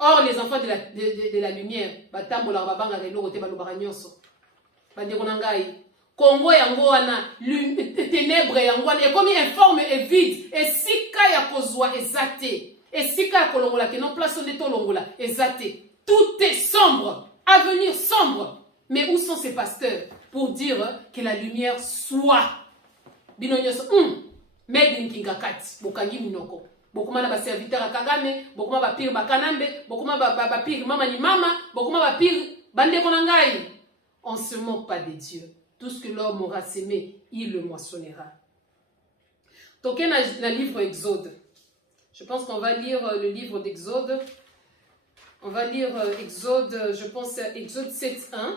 Or les enfants de la lumière batambola babanga lelo kote balobaka nyonso bandeko na ngai Congo yango wana ténèbres yango wana ekomi informe et vide et sika ya kozwa ezate et sika ya kolongola ke non place onde to longola ezate. Tout est sombre, avenir sombre. Mais où sont ces pasteurs pour dire que la lumière soit? Binonyoso, made kingakati, bokangi minoko. Bokuma na ba serviteur à Kagame, bokuma ba pire ba Kanambe, bokuma ba pire mama ni mama, bokuma ba pire bande konangai. On ne se moque pas de Dieu. Tout ce que l'homme aura sémé, il le moissonnera. Token na livre Exode. Je pense qu'on va lire le livre d'Exode. On va lire Exode, je pense à Exode 7.1.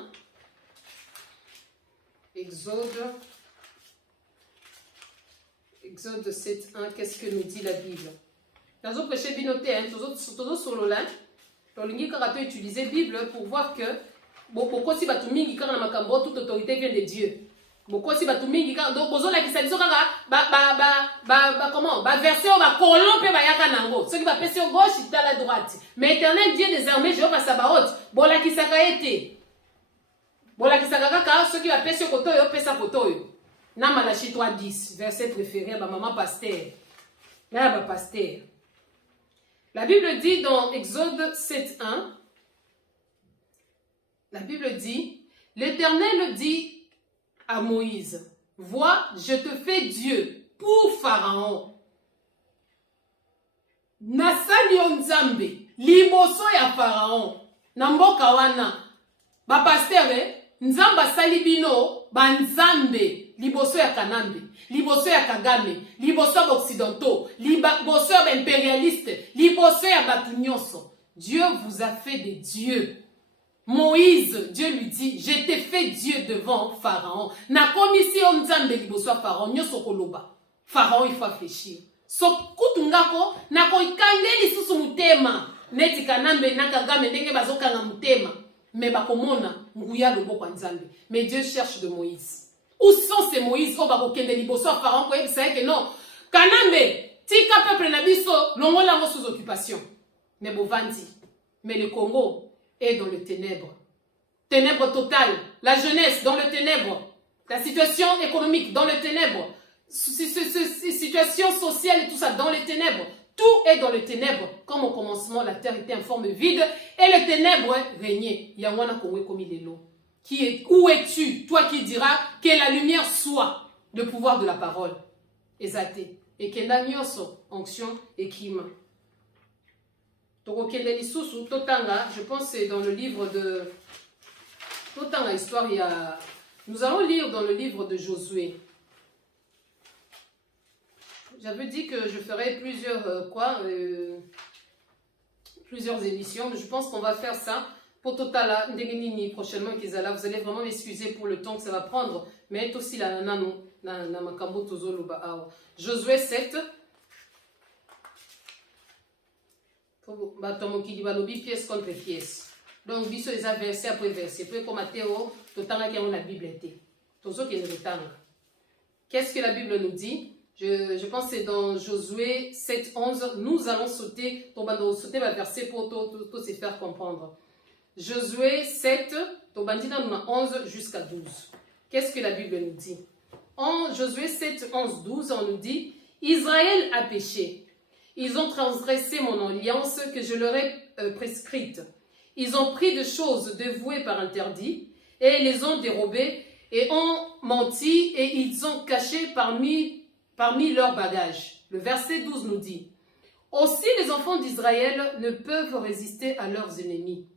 Exode 7.1, qu'est-ce que nous dit la Bible? Dans un prêcher binoté, toujours solo là, l'ingé karato utiliser Bible pour voir que beaucoup si batumingi kara na makambo toute autorité vient de Dieu. Beaucoup si batumingi kara donc bozo la kisa biso kara comment ba verset ba kolon pe ba yaka nango. Ceux qui va passer au gauche, il à la droite. Mais Éternel Dieu des armées, Jéhovah Sabaoth, bola kisaka été. Bola kisaka kaka ceux qui va passer au côté yo pesa côté yo. Na Malachi 3:10, verset préféré ba maman pasteur. Là ba pasteur. La Bible dit dans Exode 7.1, la Bible dit, l'Éternel dit à Moïse, vois, je te fais Dieu pour Pharaon. Nasali onzambe, liboso ya Pharaon. Namboka wana, ba pasteur, nzamba sali bino, banzambe, liboso ya Kanambe, liboso ya Kagame, liboso ya Occidentaux, liboso ya impérialiste, liboso ya batunyonso. Dieu vous a fait des dieux. Moïse, Dieu lui dit, je t'ai fait Dieu devant Pharaon. Na komisi onzambe liboso ya Pharaon, nyoso koloba. Pharaon, il faut réfléchir. So kutungako, na koikangeli susu mutema. Neti Kanambe na Kagame ndenge bazokanga mutema. Mais bakomona nguya loboko nzambe. Mais Dieu cherche de Moïse. Où sont ces Moïse? Oh, bah, okende liboso Pharaon, quoi, c'est que non. Kanambe, tika peuple nabiso, l'ongo lango sous occupation. Mais bovandi. Mais le Congo est dans le ténèbre. Ténèbre totale. La jeunesse dans le ténèbre. La situation économique dans le ténèbre. Situation sociale et tout ça dans les ténèbres. Tout est dans les ténèbres. Comme au commencement, la terre était en forme vide et les ténèbres régnaient. Yangwana kowe komi lelo. Où es-tu, toi qui diras que la lumière soit le pouvoir de la parole? Exacté. Et kenda nyoso, onction et kima. Tokokende lisusu totanga, je pense que c'est dans le livre de Totanga histoire, il y a nous allons lire dans le livre de Josué. J'avais dit que je ferais plusieurs émissions, mais je pense qu'on va faire ça pour Totala Ndegenini prochainement Kizala. Vous allez vraiment m'excuser pour le temps que ça va prendre, mais aussi la nano na makambo tozoloba awa. Josué 7. Batomokili balobi pièce contre pièce. Donc biso eza verset après verset. Peu comme Matthéo, Totanga qui a la Bible était. Tozo qui est le tanga. Qu'est-ce que la Bible nous dit? Je pense que c'est dans Josué 7, 11. Nous allons sauter ma verset pour tout se faire comprendre. Josué 7, 11 jusqu'à 12. Qu'est-ce que la Bible nous dit? En Josué 7, 11, 12, on nous dit Israël a péché. Ils ont transgressé mon alliance que je leur ai prescrite. Ils ont pris des choses dévouées par interdit et les ont dérobées et ont menti et ils ont caché parmi leurs bagages. Le verset 12 nous dit aussi les enfants d'Israël ne peuvent résister à leurs ennemis.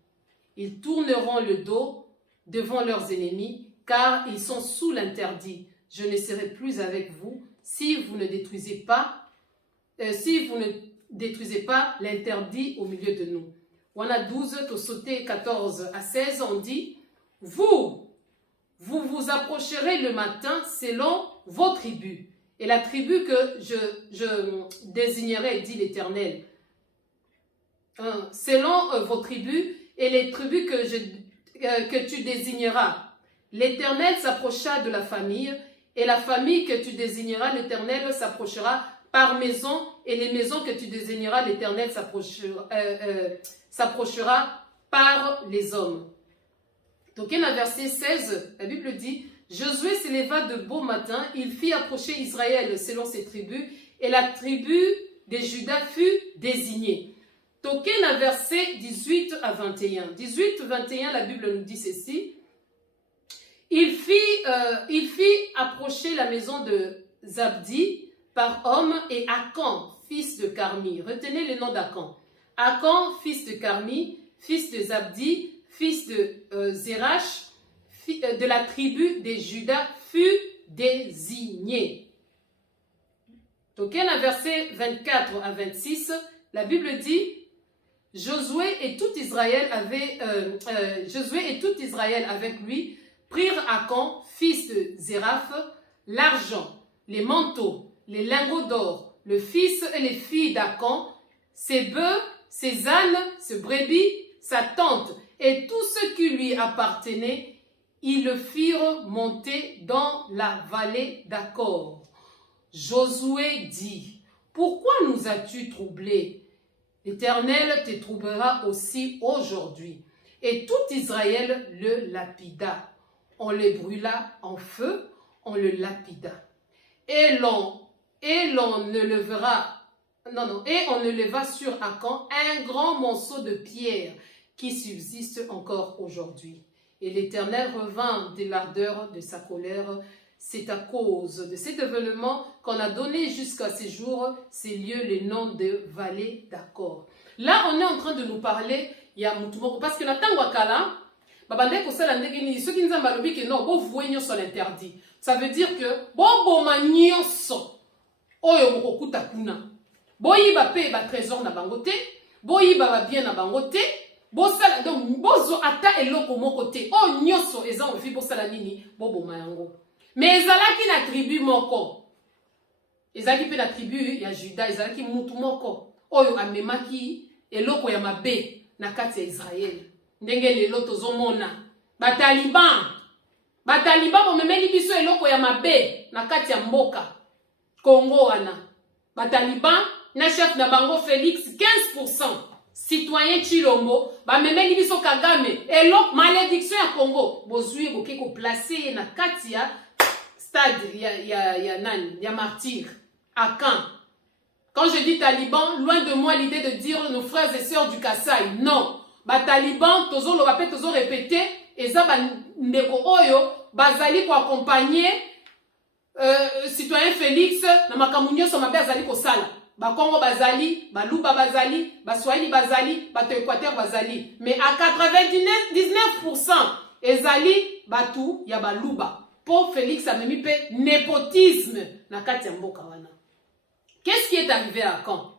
Ils tourneront le dos devant leurs ennemis car ils sont sous l'interdit. Je ne serai plus avec vous si vous ne détruisez pas l'interdit au milieu de nous. On a 12, au sauté 14 à 16, on dit vous vous approcherez le matin selon vos tribus. Et la tribu que je désignerai, dit l'Éternel, selon vos tribus et les tribus que tu désigneras. L'Éternel s'approcha de la famille et la famille que tu désigneras, l'Éternel s'approchera par maison et les maisons que tu désigneras, l'Éternel s'approchera par les hommes. Donc, dans le verset 16, la Bible dit Josué s'éleva de beau matin, il fit approcher Israël selon ses tribus, et la tribu de Juda fut désignée. Donc, dans le verset 18 à 21. 18-21, la Bible nous dit ceci. Il fit approcher la maison de Zabdi par homme et Akan, fils de Carmi. Retenez le nom d'Akan. Akan, fils de Carmi, fils de Zabdi, fils de Zérach, de la tribu de Juda, fut désigné. Donc, dans le verset 24 à 26, la Bible dit Josué et tout Israël avec lui prirent Akan, fils de Zéraph, l'argent, les manteaux, les lingots d'or, le fils et les filles d'Akan, ses bœufs, ses ânes, ses brebis, sa tente et tout ce qui lui appartenait, ils le firent monter dans la vallée d'Accor. Josué dit, pourquoi nous as-tu troublés? L'Éternel te troublera aussi aujourd'hui. Et tout Israël le lapida. On le brûla en feu, on le lapida. Et on ne leva sur Akan un grand monceau de pierre qui subsiste encore aujourd'hui. Et l'Éternel revint de l'ardeur de sa colère. C'est à cause de cet événement qu'on a donné jusqu'à ces jours, ces lieux, les noms de vallée d'Accor. Là, on est en train de nous parler, il y a Moutoumoko, parce que la Tangwakala, ceux qui nous ont dit que non, vous voyez sur l'interdit. Ça veut dire que, bon, manioso, oyo mokokuta kuna. Boyiba pe ba trésor na bangote, boyiba ba bien na bangote, bosala donc bozo ata eloko moko te. O nyoso eza ofi bosala nini, bobo mayango. Mais ezalaki na tribu moko. Ezalaki pe na tribu ya Juda, ezalaki mutu moko. Oyo amemaki eloko ya mabe na kati ya Israël. Ndenge lelo tozomona ba Taliban Bataliban bomemeli biso eloko ya mabe na kati ya mboka Congo wana. Bataliban na chef na bango Félix 15%. Citoyen Chilombo bamemeli biso Kagame eloko malédiction ya Congo bozui boke ko placer na kati ya stade ya nani ya martyr à Caen. Quand je dis taliban, loin de moi l'idée de dire nos frères et sœurs du Kasaï. Non. Ba taliban, tozo lo bapé, tozo répété, et ça ba ndeko oyo, bazali ko accompagner citoyen Félix, na makamunyo so mabe azali ko sala. Ba Congo bazali, ba Luba bazali, ba Swahili bazali, ba Équateur bazali. Mais à 99%, ezali batu ya ba Luba. Pour Félix a même fait népotisme na kati ya mboka wana. Qu'est-ce qui est arrivé à Caen?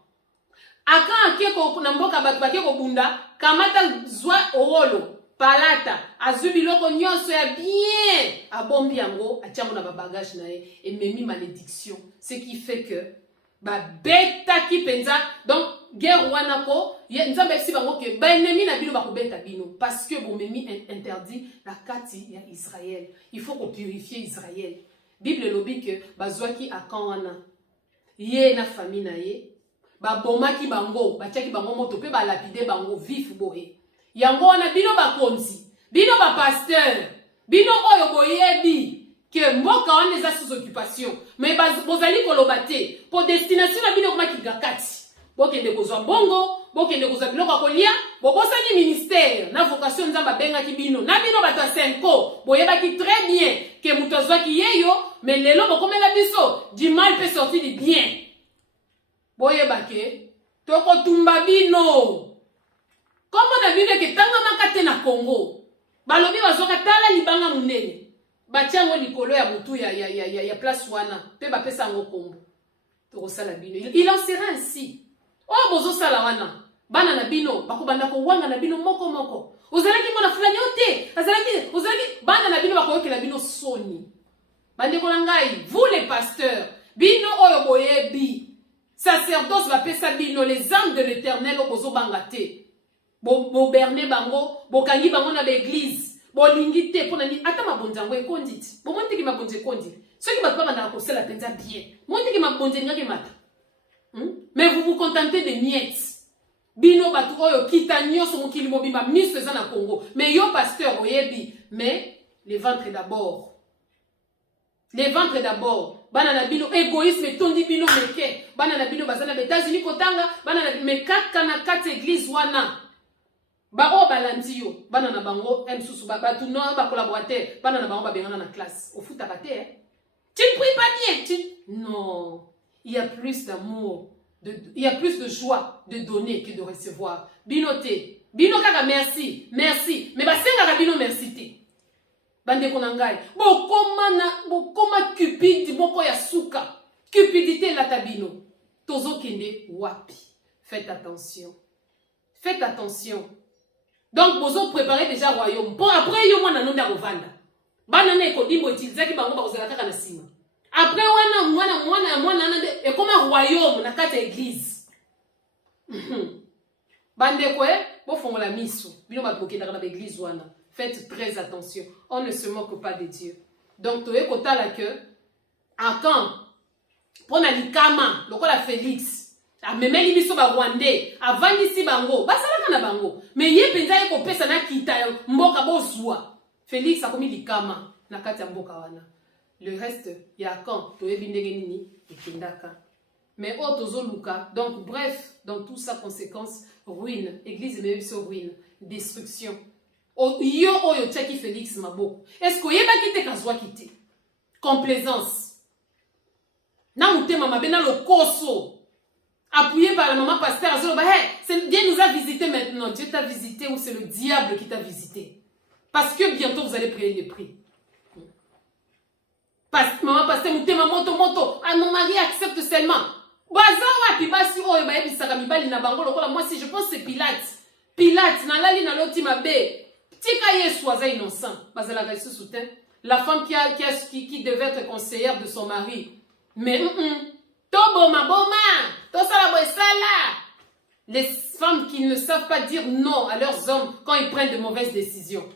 À Caen, akeko na mboka batu bakeko bunda, kamata zwa owolo, palata, azubiloko nyonso ya bien, abombi yango, atiango na babagage na ye, et memi malédiction. Ce qui fait que, ba beta ki penza, donc, guerre wana ko, nzambe si bango ke, ba ennemi na bino bako beta bino, parce que bon memi interdit la kati ya Israël. Il faut qu'on purifie Israël. Bible lobi que, ba zwaki à Caen wana, ye na famille na ye, ba bomaki bango, ba tchaki bango moto, pe ba lapide bango, vif boye. Yango wana bino ba konzi, bino ba pasteur, bino oyo boyebi, que mboka wana eza sous occupation, mais bozali kolobate, pour destination na bino koma kigakati. Bokende kozwa bongo, bokende kozwa biloko kolia, bobosani ministère, na vocation nzamba benga ki bino, na bino bato 5 boyeba ki très bien, que muto zwaki yeyo, mais lelo bokomela biso, du mal peut sortir du bien. Boyeba ke, toko tumba bino. Comment na bino ke tanga makate na Congo, balobi bazoka tala libanga munene, batiango likolo ya mutu ya place wana, pe bapesa ngo kombo. Toko sala bino, il en sera ainsi. Oh bozo sala wana, bana na bino, bako banda ko wanga na bino moko moko. Ozalaki mona fulani ote, ozalaki bana na bino bako yokela bino soni. Bande ko ngai, vous les pasteurs, bino oyo boyebi, sacerdoce va pesa bino les âmes de l'Éternel o bozo bangate. Bo berne bango, bo kangi bango na l'église, bo lingite pona ni ata mabonjango ekonditi. Bo monte ki mabonje kondi. Ceux qui battent pas na ko sala penza bien. Monte ki mabonje ngaki mata. Mais vous vous contentez des miettes. Bino batu oyo kita nyoso mokili mobimba miso eza na Congo. Mais yo pasteur oyebi, mais les ventres d'abord. Les ventres d'abord. Bana na bino égoïsme tondi bino meke. Bana na bino bazana États-Unis kotanga, bana na mekaka na kati église wana. Ba o balandi yo, bana na bango msusu batu no ba collaborateur, bana na bango ba bengana na classe. Au foot à raté, hein. Tu ne pries pas bien, non. Il y a plus d'amour, il y a plus de joie de donner que de recevoir. Binote, bino kaka merci, merci. Mais ba senga ka bino merci te. Bande konangai, bokoma cupide, boko ya suka. Cupidité la tabino. Tozo kende wapi. Faites attention. Faites attention. Donc, bozo préparez déjà royaume. Pour après, yo mwana nonda rovanda. Banana eko dimbo utiliser ki bango bakozala kaka na sima. Après mwana et comme un royaume na kata église. Bande kwe, bo fongola miso. Bino ba bokenda na église wana. Faites très attention. On ne se moque pas de Dieu. Donc, toye kota la que à quand pour na likama, lokola Félix. A memeli biso ba Rwandais, avandisi bango, basalaka na bango. Mais ye penza ye ko pesa na kita mboka bozwa. Félix a komi likama na kati ya mboka wana. Le reste ya quand toyebi ndenge nini ekendaka. Mais tozo luka. Donc bref, dans tout ça conséquence ruine, église et biso ruine, destruction. Yo oyo tchaki Félix maboko. Est-ce que yeba kite kazwa kite? Complaisance. Na mutema mabena lokoso. Appuyé par la maman pasteur, hey, Dieu nous a visité maintenant. Dieu t'a visité ou c'est le diable qui t'a visité? Parce que bientôt vous allez payer le prix. Maman pasteur, ah, mon mari accepte seulement. Moi si je pense que c'est Pilate. Pilate, nalali naloti mabe. Tika yesu aza innocent. La femme qui devait être conseillère de son mari. Mais les femmes qui ne savent pas dire non à leurs hommes quand ils prennent de mauvaises décisions.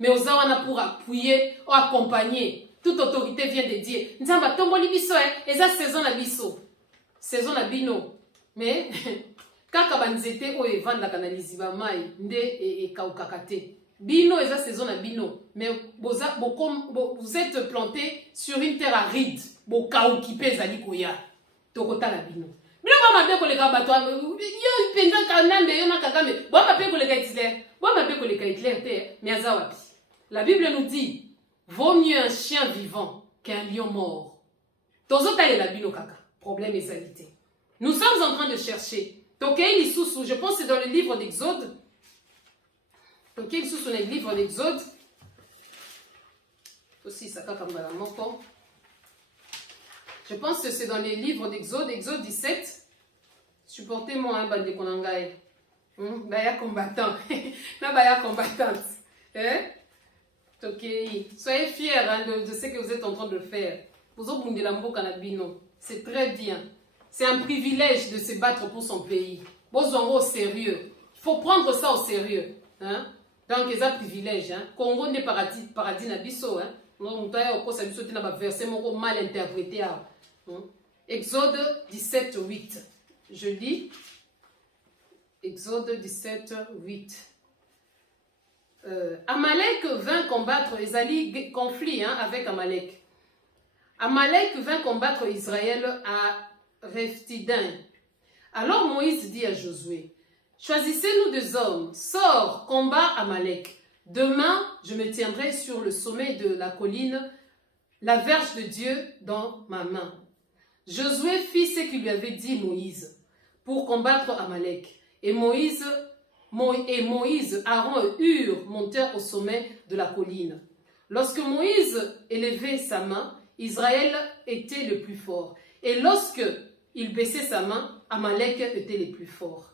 Mais aux awana pour appuyer ou accompagner. Toute autorité vient de dire. Nzamba tomboli biso et ça saison na biso. Saison na bino. Mais kaka banzete o evanda kanalizi ba mai nde e kaukakate. Bino et ça saison na bino. Mais vous êtes planté sur une terre aride. Bo kaukipe zali koya. Tokota la bino. Bino ba mabe ko le ka bato yo penza kanambe yo na kagame. Bo mabe ko le ka Hitler. Bo mabe ko le ka Hitler te mais azawapi. La Bible nous dit, vaut mieux un chien vivant qu'un lion mort. Tozota et la bino kaka. Problème et salité. Nous sommes en train de chercher. Tokei Lisusu, je pense que c'est dans le livre d'Exode. Tokei Lisusu dans le livre d'Exode. Aussi, ça kaka mbala moko. Je pense que c'est dans les livres d'Exode, Exode 17. Supportez-moi, hein, bande de konangaye. Baya combattant. Na baya combattante. Hein? Okay. Soyez fiers hein, de ce que vous êtes en train de faire. C'est très bien. C'est un privilège de se battre pour son pays. Au sérieux. Il faut prendre ça au sérieux. Hein? Donc, c'est un privilège. Hein? Congo n'est paradis na biso. Hein? Verset mal interprété. Hein? Exode 17, 8. Je lis. Exode 17, 8. Amalek vint combattre, Ezali conflit hein, avec Amalek. Amalek vint combattre Israël à Rephidim. Alors Moïse dit à Josué, choisissez-nous 2 hommes, sors, combat Amalek. Demain, je me tiendrai sur le sommet de la colline, la verge de Dieu dans ma main. Josué fit ce qu'il lui avait dit Moïse pour combattre Amalek. Et Moïse, Aaron et Hur montèrent au sommet de la colline. Lorsque Moïse élevait sa main, Israël était le plus fort. Et lorsque il baissait sa main, Amalek était le plus fort.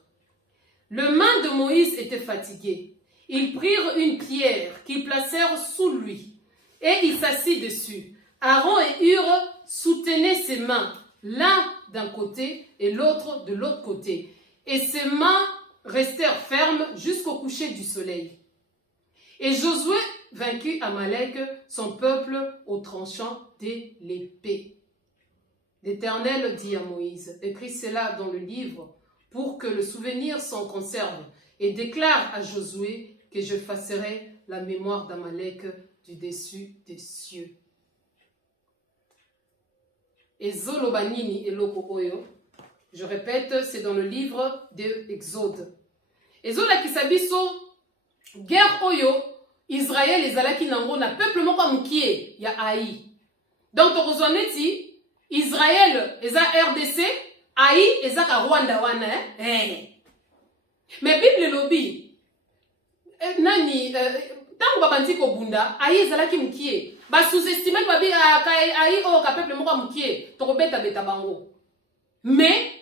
Le main de Moïse était fatigué. Ils prirent une pierre qu'ils placèrent sous lui et il s'assit dessus. Aaron et Hur soutenaient ses mains, l'un d'un côté et l'autre de l'autre côté. Et ses mains restèrent fermes jusqu'au coucher du soleil. Et Josué vainquit Amalek, son peuple, au tranchant de l'épée. L'Éternel dit à Moïse, écris cela dans le livre pour que le souvenir s'en conserve et déclare à Josué que je effacerai la mémoire d'Amalek du dessus des cieux. Et Zolobanini et Loko Oyo, je répète, c'est dans le livre de Exode. Ezola kisabiso, guerre Oyo, Israël et Zalaki Nango, na peuple moko mukie, ya Aï. Donc, tu reçois neti, Israël, eza RDC, Aï, eza ka Rwanda wana, hein. Mais Bible lobby, nani, tango babanti ko bunda, Aï Zalaki mukie, ba sous-estimé babi Aï o ka peuple moko mukie, to beta beta bango. Mais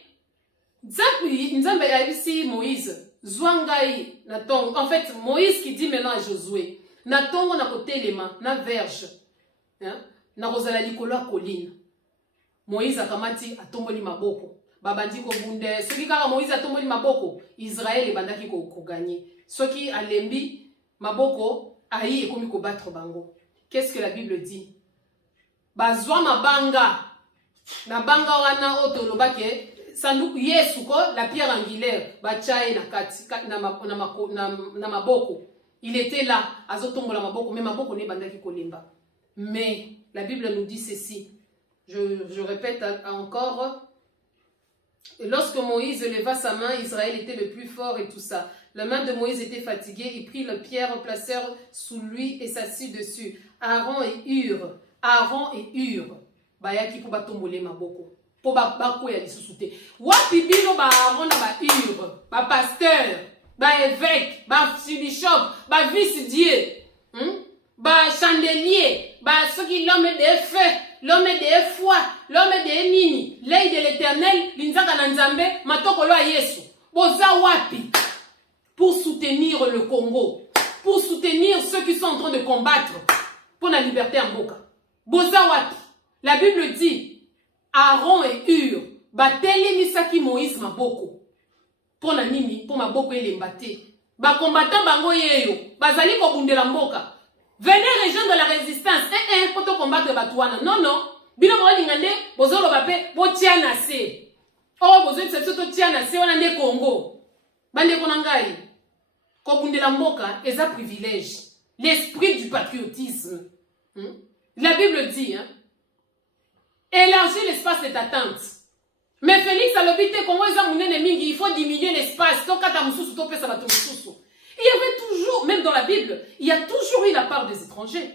Nzambe a ici Moïse, Zwangai, en fait, Moïse qui dit maintenant à Josué, Natongo na côté les mains, na verge, na rozala likolo colline. Moïse a kamati atomboli maboko. Babandi ko bunde, ce qui kaka Moïse atomboli maboko, Israël et bandaki ko gagner. Ce qui a lembi maboko, aïe et komi ko battre bango. Qu'est-ce que la Bible dit? Bazwa mabanga, na banga wana otolobake. Sanduku Yesu ko la pierre angulaire bachaye na kati na maboko. Il était là azotombola maboko mais maboko ne bandaki kolimba. Mais la Bible nous dit ceci. Je répète encore. Lorsque Moïse leva sa main, Israël était le plus fort et tout ça. La main de Moïse était fatiguée, il prit la pierre, placèrent sous lui et s'assit dessus. Aaron et Hur bayaki pour batomboler maboko. Po ba ko ya lisusu wapi bino ba Aaron na ba Hur ba pasteur ba évêque ba archbishop ba vice-dieu ba chandelier ba soki l'homme de feu l'homme de foi l'homme de nini l'œil de l'Éternel linzaka na nzambe matokolo ya Yesu boza wapi pour soutenir le Congo, pour soutenir ceux qui sont en train de combattre pour la liberté en Boka. Boza wapi. La Bible dit Aaron et Hur bateli misaki Moïse maboko. Pour la nini, pour maboko ele mbate. Ba combattant bango yeyo, bazali ko bundela mboka. Venez rejoindre la résistance. Pour te combattre Batouana. Non, non. Bino Bolingande, Bozolo Bape, Botianase. Oh, Bozolo Sepsoto Tianase, on a des Congo. Bande Konangai. Kobunde la Moka, est un privilège. L'esprit du patriotisme. La Bible dit, hein, élargir l'espace de ta tente. Mais Félix a l'obité Congo, il faut diminuer l'espace. Il y avait toujours, même dans la Bible, il y a toujours eu la part des étrangers.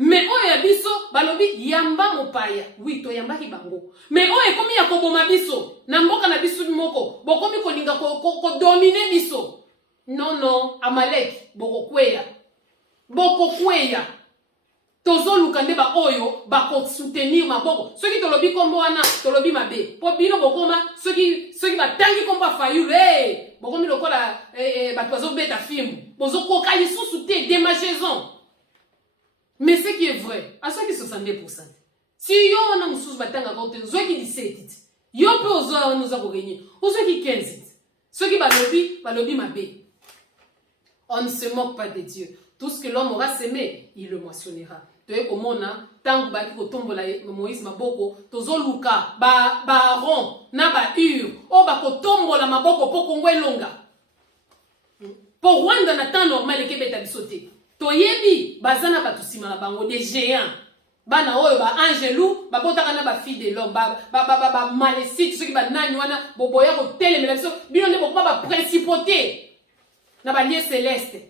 Mais on est abisso, balobi yamba mopaya. Oui, to yamba kibango. Mais on est comme yakobo mabiso. Namboka na biso moko. Bokomi kolinga ko dominer biso. Non non, Amalek boko kweya. Boko kweya. Tozo lukande ba oyo ba ko soutenir maboko. Ceux qui tolobi kombo wana, tolobi mabe. Po bino bokoma, ceux qui ba tangi komba fayu, bokomi lokola ba tozo beta film. Bozo koka lisusu te démachaison. Mais ce qui est vrai, à ceux qui sont 70%. Si yo on a moussous batanga côté, ceux qui 17, yo peut oser nous a gagné. Ou ceux qui 15, ceux qui balobi mabe. On ne se moque pas de Dieu. Tout ce que l'homme aura semé, il le moissonnera. Tu es comme on a, tant que tu tombes la Moïse maboko, tozo luka, ba Aaron, na ba Ur, o ba ko tombo la maboko po kongwe longa. Pour Rwanda na temps normal et Québec a sauté. Toyebi, bazana ba tusima na bango des géants. Bana oyo ba angelou, ba botaka na ba fille de l'homme, ba malécite, ceux qui ba nani wana, boboya ko telemela biso, bino ne bokuma ba principauté. Na ba lieu céleste.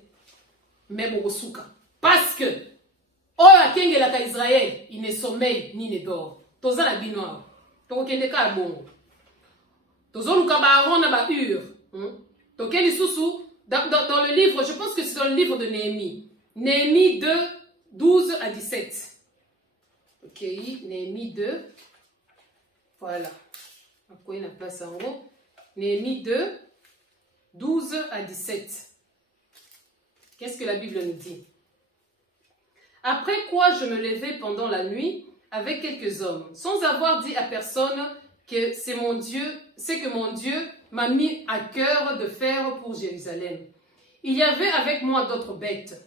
Mais bokosuka. Parce que oyo akengela Israël, il ne sommeille ni ne dort. Toza la binoa. Tokende ka bongo. Tozo luka ba Aaron na ba Ur. Tokeli susu dans le livre, je pense que c'est dans le livre de Néhémie. Néhémie 2, 12 à 17. Ok, Néhémie 2. Voilà. À quoi il y a place en haut? Néhémie 2, 12 à 17. Qu'est-ce que la Bible nous dit? Après quoi je me levai pendant la nuit avec quelques hommes, sans avoir dit à personne que c'est que mon Dieu m'a mis à cœur de faire pour Jérusalem. Il y avait avec moi d'autres bêtes.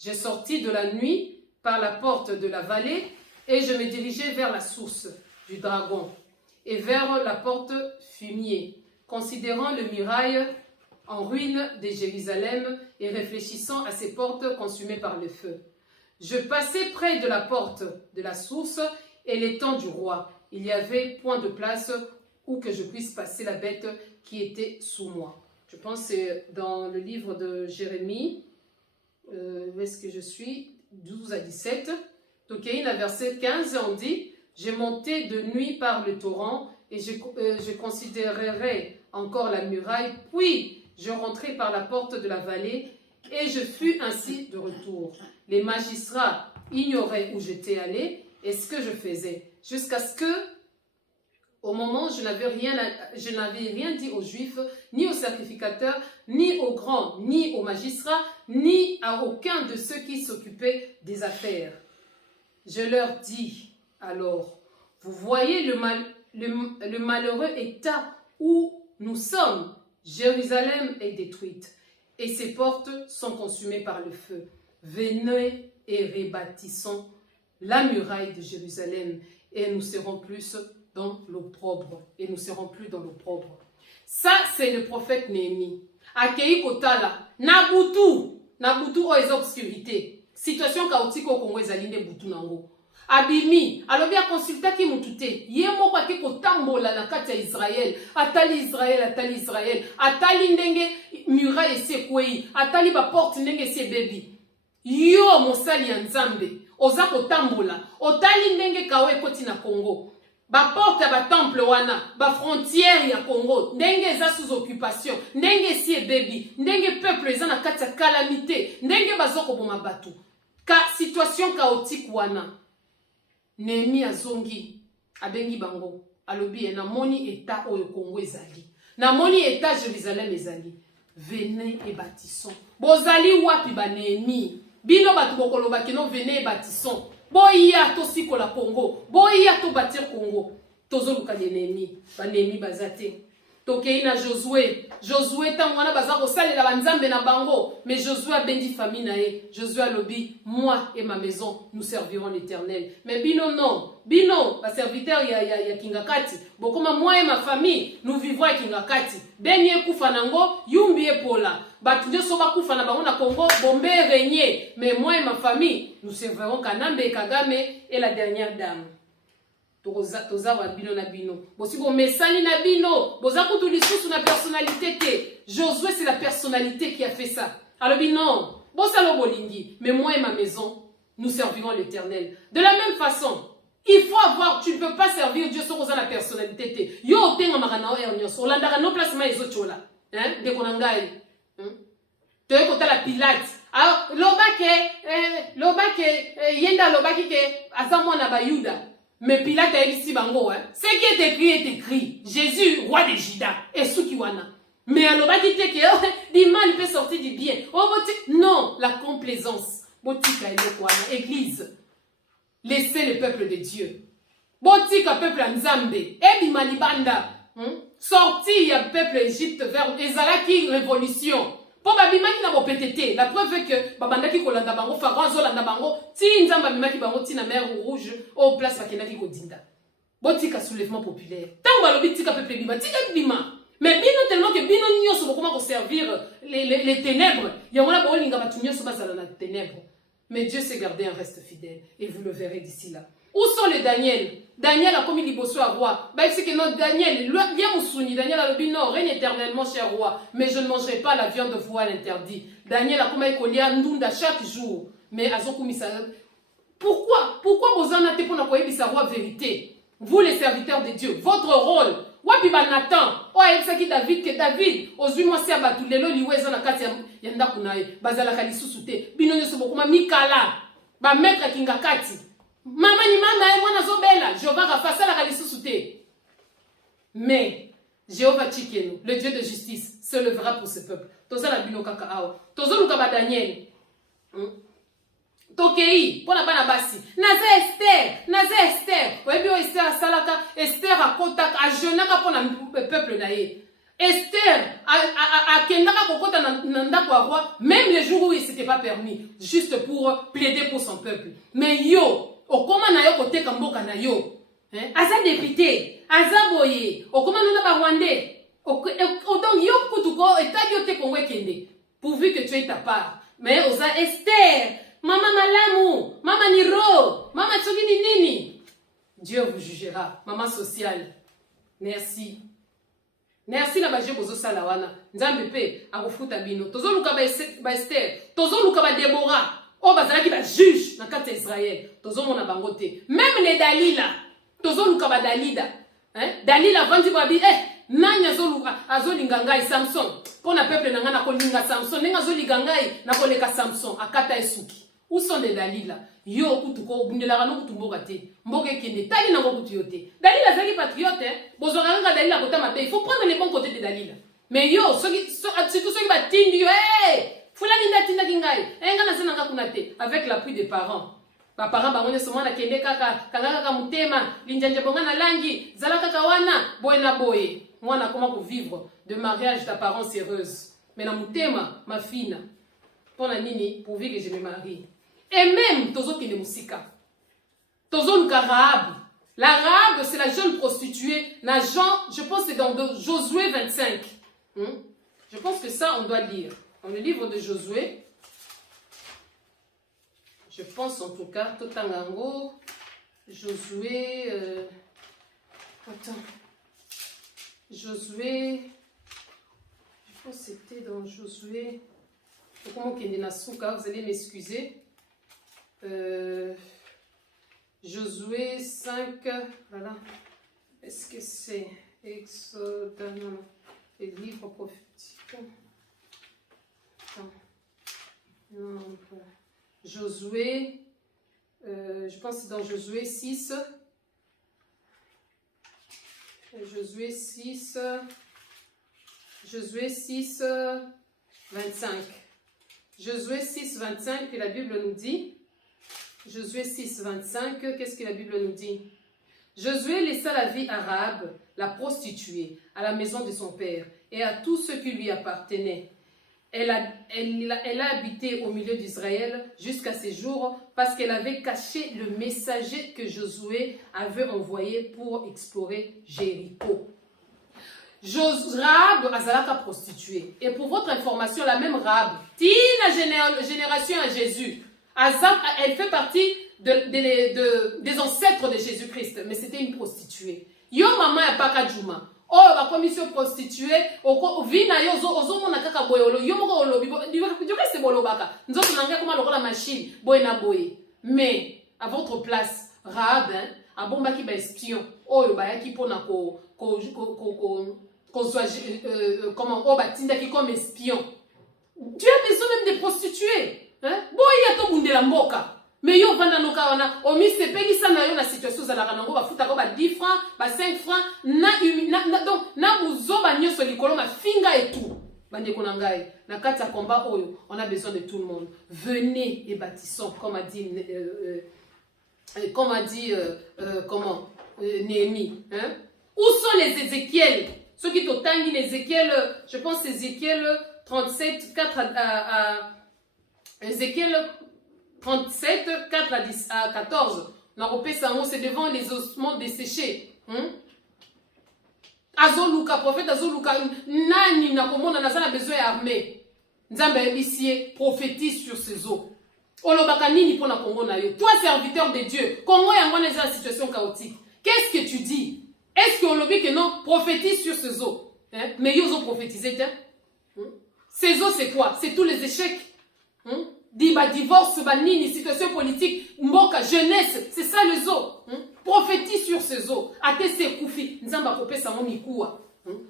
Je sortis de la nuit par la porte de la vallée et je me dirigeai vers la source du dragon et vers la porte fumier, considérant le muraille en ruine de Jérusalem et réfléchissant à ces portes consumées par le feu. Je passai près de la porte de la source et l'étang du roi. Il n'y avait point de place où que je puisse passer la bête qui était sous moi. Je pense que c'est dans le livre de Jérémie, où est-ce que je suis, 12 à 17. Donc, il y a verset 15, on dit, « J'ai monté de nuit par le torrent et je considérerai encore la muraille, puis je rentrai par la porte de la vallée et je fus ainsi de retour. Les magistrats ignoraient où j'étais allé et ce que je faisais, jusqu'à ce que, au moment où je n'avais rien dit aux Juifs, ni aux sacrificateurs, ni aux grands, ni aux magistrats, ni à aucun de ceux qui s'occupaient des affaires. Je leur dis alors, vous voyez le malheureux état où nous sommes. Jérusalem est détruite et ses portes sont consumées par le feu. Venez et rebâtissons la muraille de Jérusalem et nous serons plus dans l'opprobre. Et nous serons plus dans l'opprobre. Ça, c'est le prophète Néhémie. Akei Kotala, Nabutu o les obscurités. Situation chaotique au Congo, ezalinde butu nango. Abimi, alobi a consultaki mutute. Yemo kwa ke kotambola na kati ya Israël. Atali Israël. Atali ndenge muraille esekwei. Atali ba porte ndenge esebebi. Yo mosali ya Nzambe. Oza kotambola. Otali ndenge kawe ekoti na Congo. Ba porte ya ba temple wana, ba frontière ya Congo, ndenge eza sous occupation, ndenge si ebebi, ndenge peuple eza na kati ya calamité, ndenge bazoko boma batu. Ka situation chaotique wana. Néhémie azongi, abengi bango, alobi na moni état oyo Congo ezali. Na moni état Jérusalem ezali. Venez et bâtissons. Bozali wapi ba Néhémie. Bino batu bokoloba kino venez et bâtissons. Boya to siko la Congo, boya to bâtir Congo. Tozo luka de Néhémie, ba Néhémie bazate. tokei na Josué. Josué tangwana bazako sali la banzambe na bango. Mais Josué a bendi famille nae. Josué a lobi, moi et ma maison, nous servirons l'Éternel. Mais bino non. Bino, ba serviteur ya Kingakati. Bon, comme moi et ma famille, nous vivons à Kingakati. Benye kufa nango, yumbi epola. Batunjo soba kufa na bango na Congo, bombe régné. Mais moi et ma famille, nous servirons Kanambe et Kagame et la dernière dame. Toza wa bino na bino. Bosi bo mesani na bino. Boza kutu lisusu na personnalité te. Josué, c'est la personnalité qui a fait ça. Alors non. Bosa lo bolingi. Mais moi et ma maison, nous servirons l'Éternel. De la même façon, il faut avoir, tu ne peux pas servir Dieu sans la personnalité te. Yo tenga makanao ernyoso. Olandaka no place ma ezo chola. Hein? De konangai. Tu es kota la Pilate. Alors, lobake, yenda lobaki ke azamwa na bayuda. Mais Pilate a dit bango, hein. Ce qui est écrit est écrit. Jésus, roi des Judas, et Sukiwana. Mais alors, dit que du mal peut sortir du bien. Non, la complaisance. Botika et église. Laissez le peuple de Dieu. Botika peuple Nzambe. Et Bimalibanda. Sorti le peuple Égypte vers Ezalaki révolution. Pour babimaki na bopetete, la preuve est que babandaki kolanda bango Pharaon zolanda bango ti nzamba bimaki bango ti na mer rouge au place bakendaki kodinda. Botika soulèvement populaire. Tant balobi tika peuple bima tika bima. Mais bino tellement que bino nyoso bokoma ko servir les ténèbres. Yangona bo linga batu nyoso bazala na ténèbres. Mais Dieu s'est gardé un reste fidèle et vous le verrez d'ici là. Où sont les Daniel? Daniel a commis liboso à roi. Bah, c'est que notre Daniel, bien Moussouni, Daniel a dit non, règne éternellement, cher roi, mais je ne mangerai pas la viande de voile interdit. Daniel a commis kolia ndunda chaque jour. Mais a commis ça. Pourquoi vous en avez pour n'avoir sa roi vérité? Vous les serviteurs de Dieu, votre rôle. Wapi ba Nathan, oh elsa ki David que David, ozui moi si abatu lelo liweza na kati ya ndaku nae, bazala kalisusu te. Bino nyoso bokuma mikala, ba maître Kingakati. Maman ni mama moi nazo bela, Jéhovah rafasa la kalisusu te. Mais Jéhovah Tchikeno, le Dieu de justice, se lèvera pour ce peuple. Toza la bino kaka awa. Tozo luka ba Daniel. Tokei, pona bana basi. Naze Esther. Webi o Esther salaka, Esther a kontak a jeunaka pona peuple nae. Esther a kendaka kokota na ndako wa roi, même les jours où il s'était pas permis, juste pour plaider pour son peuple. Mais yo, okoma na yo koteka mboka na yo. Aza député, aza boye, okoma nuna ba Rwandais. Donc yo kutuko etadi yo te kongwe kende. Pourvu que tu aies ta part. Mais oza Esther, Maman Malamu, Maman Niro, Maman Tsogini Nini. Dieu vous jugera. Maman sociale. Merci. Merci na baje bozo salawana. Nzambe pe akofuta bino. Tozo luka ba Esther, tozo luka ba Deborah. O bazalaki ba juge na kati Israël. Tozo mona bango te. Même les Dalila. Tozo luka ba Dalida. Dalila vandi babi nani azolinga ngai Samson. Pona peuple na ngana kolinga Samson, nenga azolinga ngai na koleka Samson akata esuki. Où sont les Dalila? Yo kutuko bundela no kutumboka te. Mboka kende tali na ngokutu yote. Dalila zaki patriote, bozoranga Dalila kota mabe. Il faut prendre les bons côtés de Dalila. Mais yo, surtout ceux qui batindi yo, fulani ndatinda kingai. Ngana sena ngakunate avec l'appui des parents. Ba parents bangone somo na kende kaka mutema, linjanje bonga na langi, zalaka kawana, boena boye. Mwana comment pour vivre de mariage d'apparence heureuse. Mais na mutema, ma fille, pour la nini, pourvu que je me marie. Et même, tozo kende musika. Tozo luka Rahab. La Rahab, c'est la jeune prostituée. La Jean, je pense que c'est dans Josué 25. Je pense que ça, on doit lire. Dans le livre de Josué, je pense en tout cas, Totangango, Josué, attends, Josué, je pense que c'était dans Josué, comment vous allez m'excuser, Josué 5, voilà, est-ce que c'est Exode, non, les livres prophétiques, non, Josué, je pense que c'est dans Josué 6, Josué 6, 25. Josué 6, 25, que la Bible nous dit. Josué 6, 25, qu'est-ce que la Bible nous dit? Josué laissa la vie arabe, la prostituée, à la maison de son père et à tout ce qui lui appartenait. Elle a habité au milieu d'Israël jusqu'à ses jours parce qu'elle avait caché le messager que Josué avait envoyé pour explorer Jéricho. Rahab azalaka prostituée. Et pour votre information, la même Rahab, la génération à Jésus, elle fait partie des ancêtres de Jésus-Christ, mais c'était une prostituée. Yo maman ya paka juma. Oh, la commission prostituée, vina yo ozomona kaka boyolo, yo moko olobi, yo reste bolo baka. Nzoto nanga koma lokola machine, boy na boy. Mais à votre place, Rahab, abomba ki ba espion, oyo ba yaki pona comment on batinda qui comme espion. Tu as besoin même des prostituées. Hein? Boy ya to bundela mboka. Mais yo vanda no kawana o mi se peli sana yo na situation za la kanango ba futa ko ba 10 francs, ba 5 francs donc na buzo ba nyoso likolo ma finga et tout. Bande ko nangai na kati ya combat oyo, on a besoin de tout le monde. Venez et bâtissons comme a dit Néhémie, hein? Où sont les Ézéchiel? Ceux qui t'ont tangué Ézéchiel, je pense Ézéchiel 37 4 à Ézéchiel 37, 4 à 14. C'est devant les ossements desséchés. Azoluka, prophète Azoluka, nani na komona nazana besoin armé. Nzambe ebisie prophétise sur ces eaux. Olobaka nini pona Congo na yo. Toi serviteur de Dieu, Congo yango na une situation chaotique. Qu'est-ce que tu dis? Est-ce que olobi que non prophétise sur ces eaux? Hein? Mais ils ont prophétisé, tiens. Ces eaux c'est quoi? C'est tous les échecs. Divorce, banini, situation politique, mboka, jeunesse, c'est ça les eaux. Prophétise sur ces eaux. Atese koufi, nzamba kopesa mo mikuwa.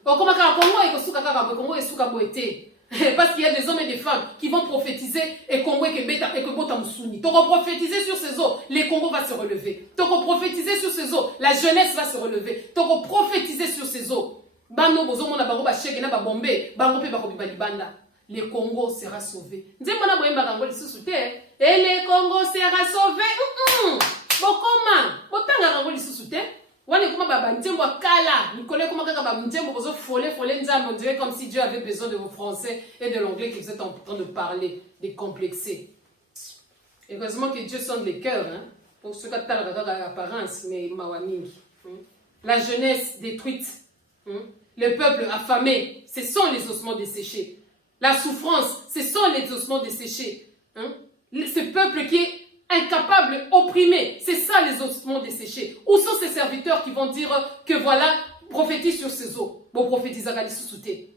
Okoma ka Congo et kosuka ka Congo et suka boete. Parce qu'il y a des hommes et des femmes qui vont prophétiser et Congo et que bota musuni. Toko prophétiser sur ces eaux, les Congo va se relever. Toko prophétiser sur ces eaux, la jeunesse va se relever. Toko prophétiser sur ces eaux. Bano bozo mona bango ba sheke na ba bombe, bango pe ba ko bibanda. Le Congo sera sauvé. Et le Congo sera sauvé. Bokoma. Botanga kango lisusu te. Wane kuma baba ntembo kala. Nikole kuma kaka ba ntembo bozo folé nzambe. On dirait comme si Dieu avait besoin de vos français et de l'anglais que vous êtes en train de parler, décomplexé. Heureusement que Dieu sonde les cœurs, hein. Pour ceux qui ont l'apparence, mais mawaningi. La jeunesse détruite. Le peuple affamé, ce sont les ossements desséchés. La souffrance, ce sont les ossements desséchés. Ce peuple qui est incapable, opprimé, c'est ça les ossements desséchés. Où sont ces serviteurs qui vont dire que voilà, prophétise sur ces eaux? Bon, prophétise à Galisouté.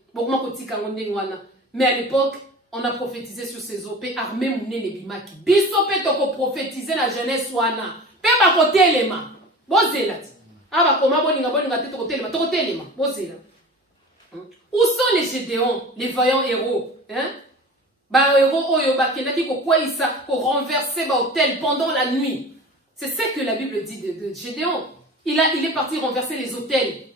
Mais à l'époque, on a prophétisé sur ces eaux. Pe armé mouné nebimaki. Biso pe toko prophétiser la jeunesse wana. Pe ba kote elema. Bozela. Aba koma bolinga te toko telema. Toko telema. Bozela. Où sont les Gédéons, les vaillants héros? Bah héros oyo bakendaki ko kwaisa, ko renverser ba hôtel pendant la nuit. C'est ce que la Bible dit de Gédéon. Il est parti renverser les hôtels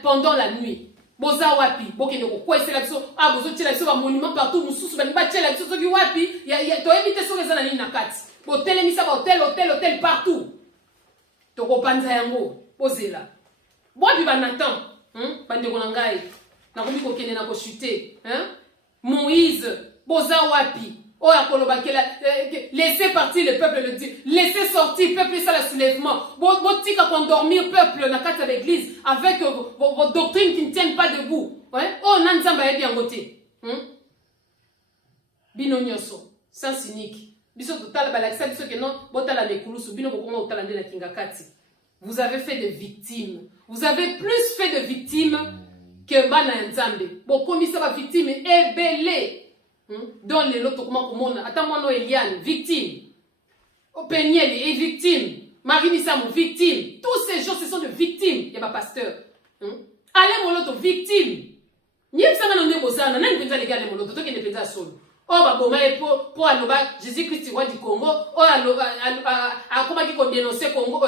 pendant la nuit. Boza wapi, bokende ko kwaisa la biso, bozo tela biso ba monument partout, mususu ba tela biso soki wapi, to éviter so reza na nini na kati. Bo telemisa ba hôtel partout. To ko panza yango, bozela. Bobi ba Nathan, bande ko nangai. Nakomi ko kende na ko chuter, Moïse, boza wapi. Oh laissez partir le peuple, le dit. Laissez sortir, peuple, ça le soulèvement. Botika qu'on dormir, peuple, na kata l'église, avec vos doctrines qui ne tiennent pas debout. Oh, nanzamba bien voté. Bino nyoso, sans cynique. Biso totala balakisa biso que non, botala nekulusu, bino kokoma otala nde na kingakati. Vous avez fait des victimes. Vous avez plus fait de victimes que bana nzambe. Bokomi sa ba victime ebele. Dans les lots, comment on a. Attends, moi, Eliane, victime. Openiel est victime. Marie Nissamou, victime. Tous ces gens, ce sont des victimes. Il y a pas pasteur. Allez, mon lot, victime. N'y a pas de bosana. N'a pas de les gars, mon lot. Toi qui ne pas seul. Oh, bah, bon, mais pour Aloba, Jésus-Christ, roi du Congo. Oh, comment il dénoncer Congo,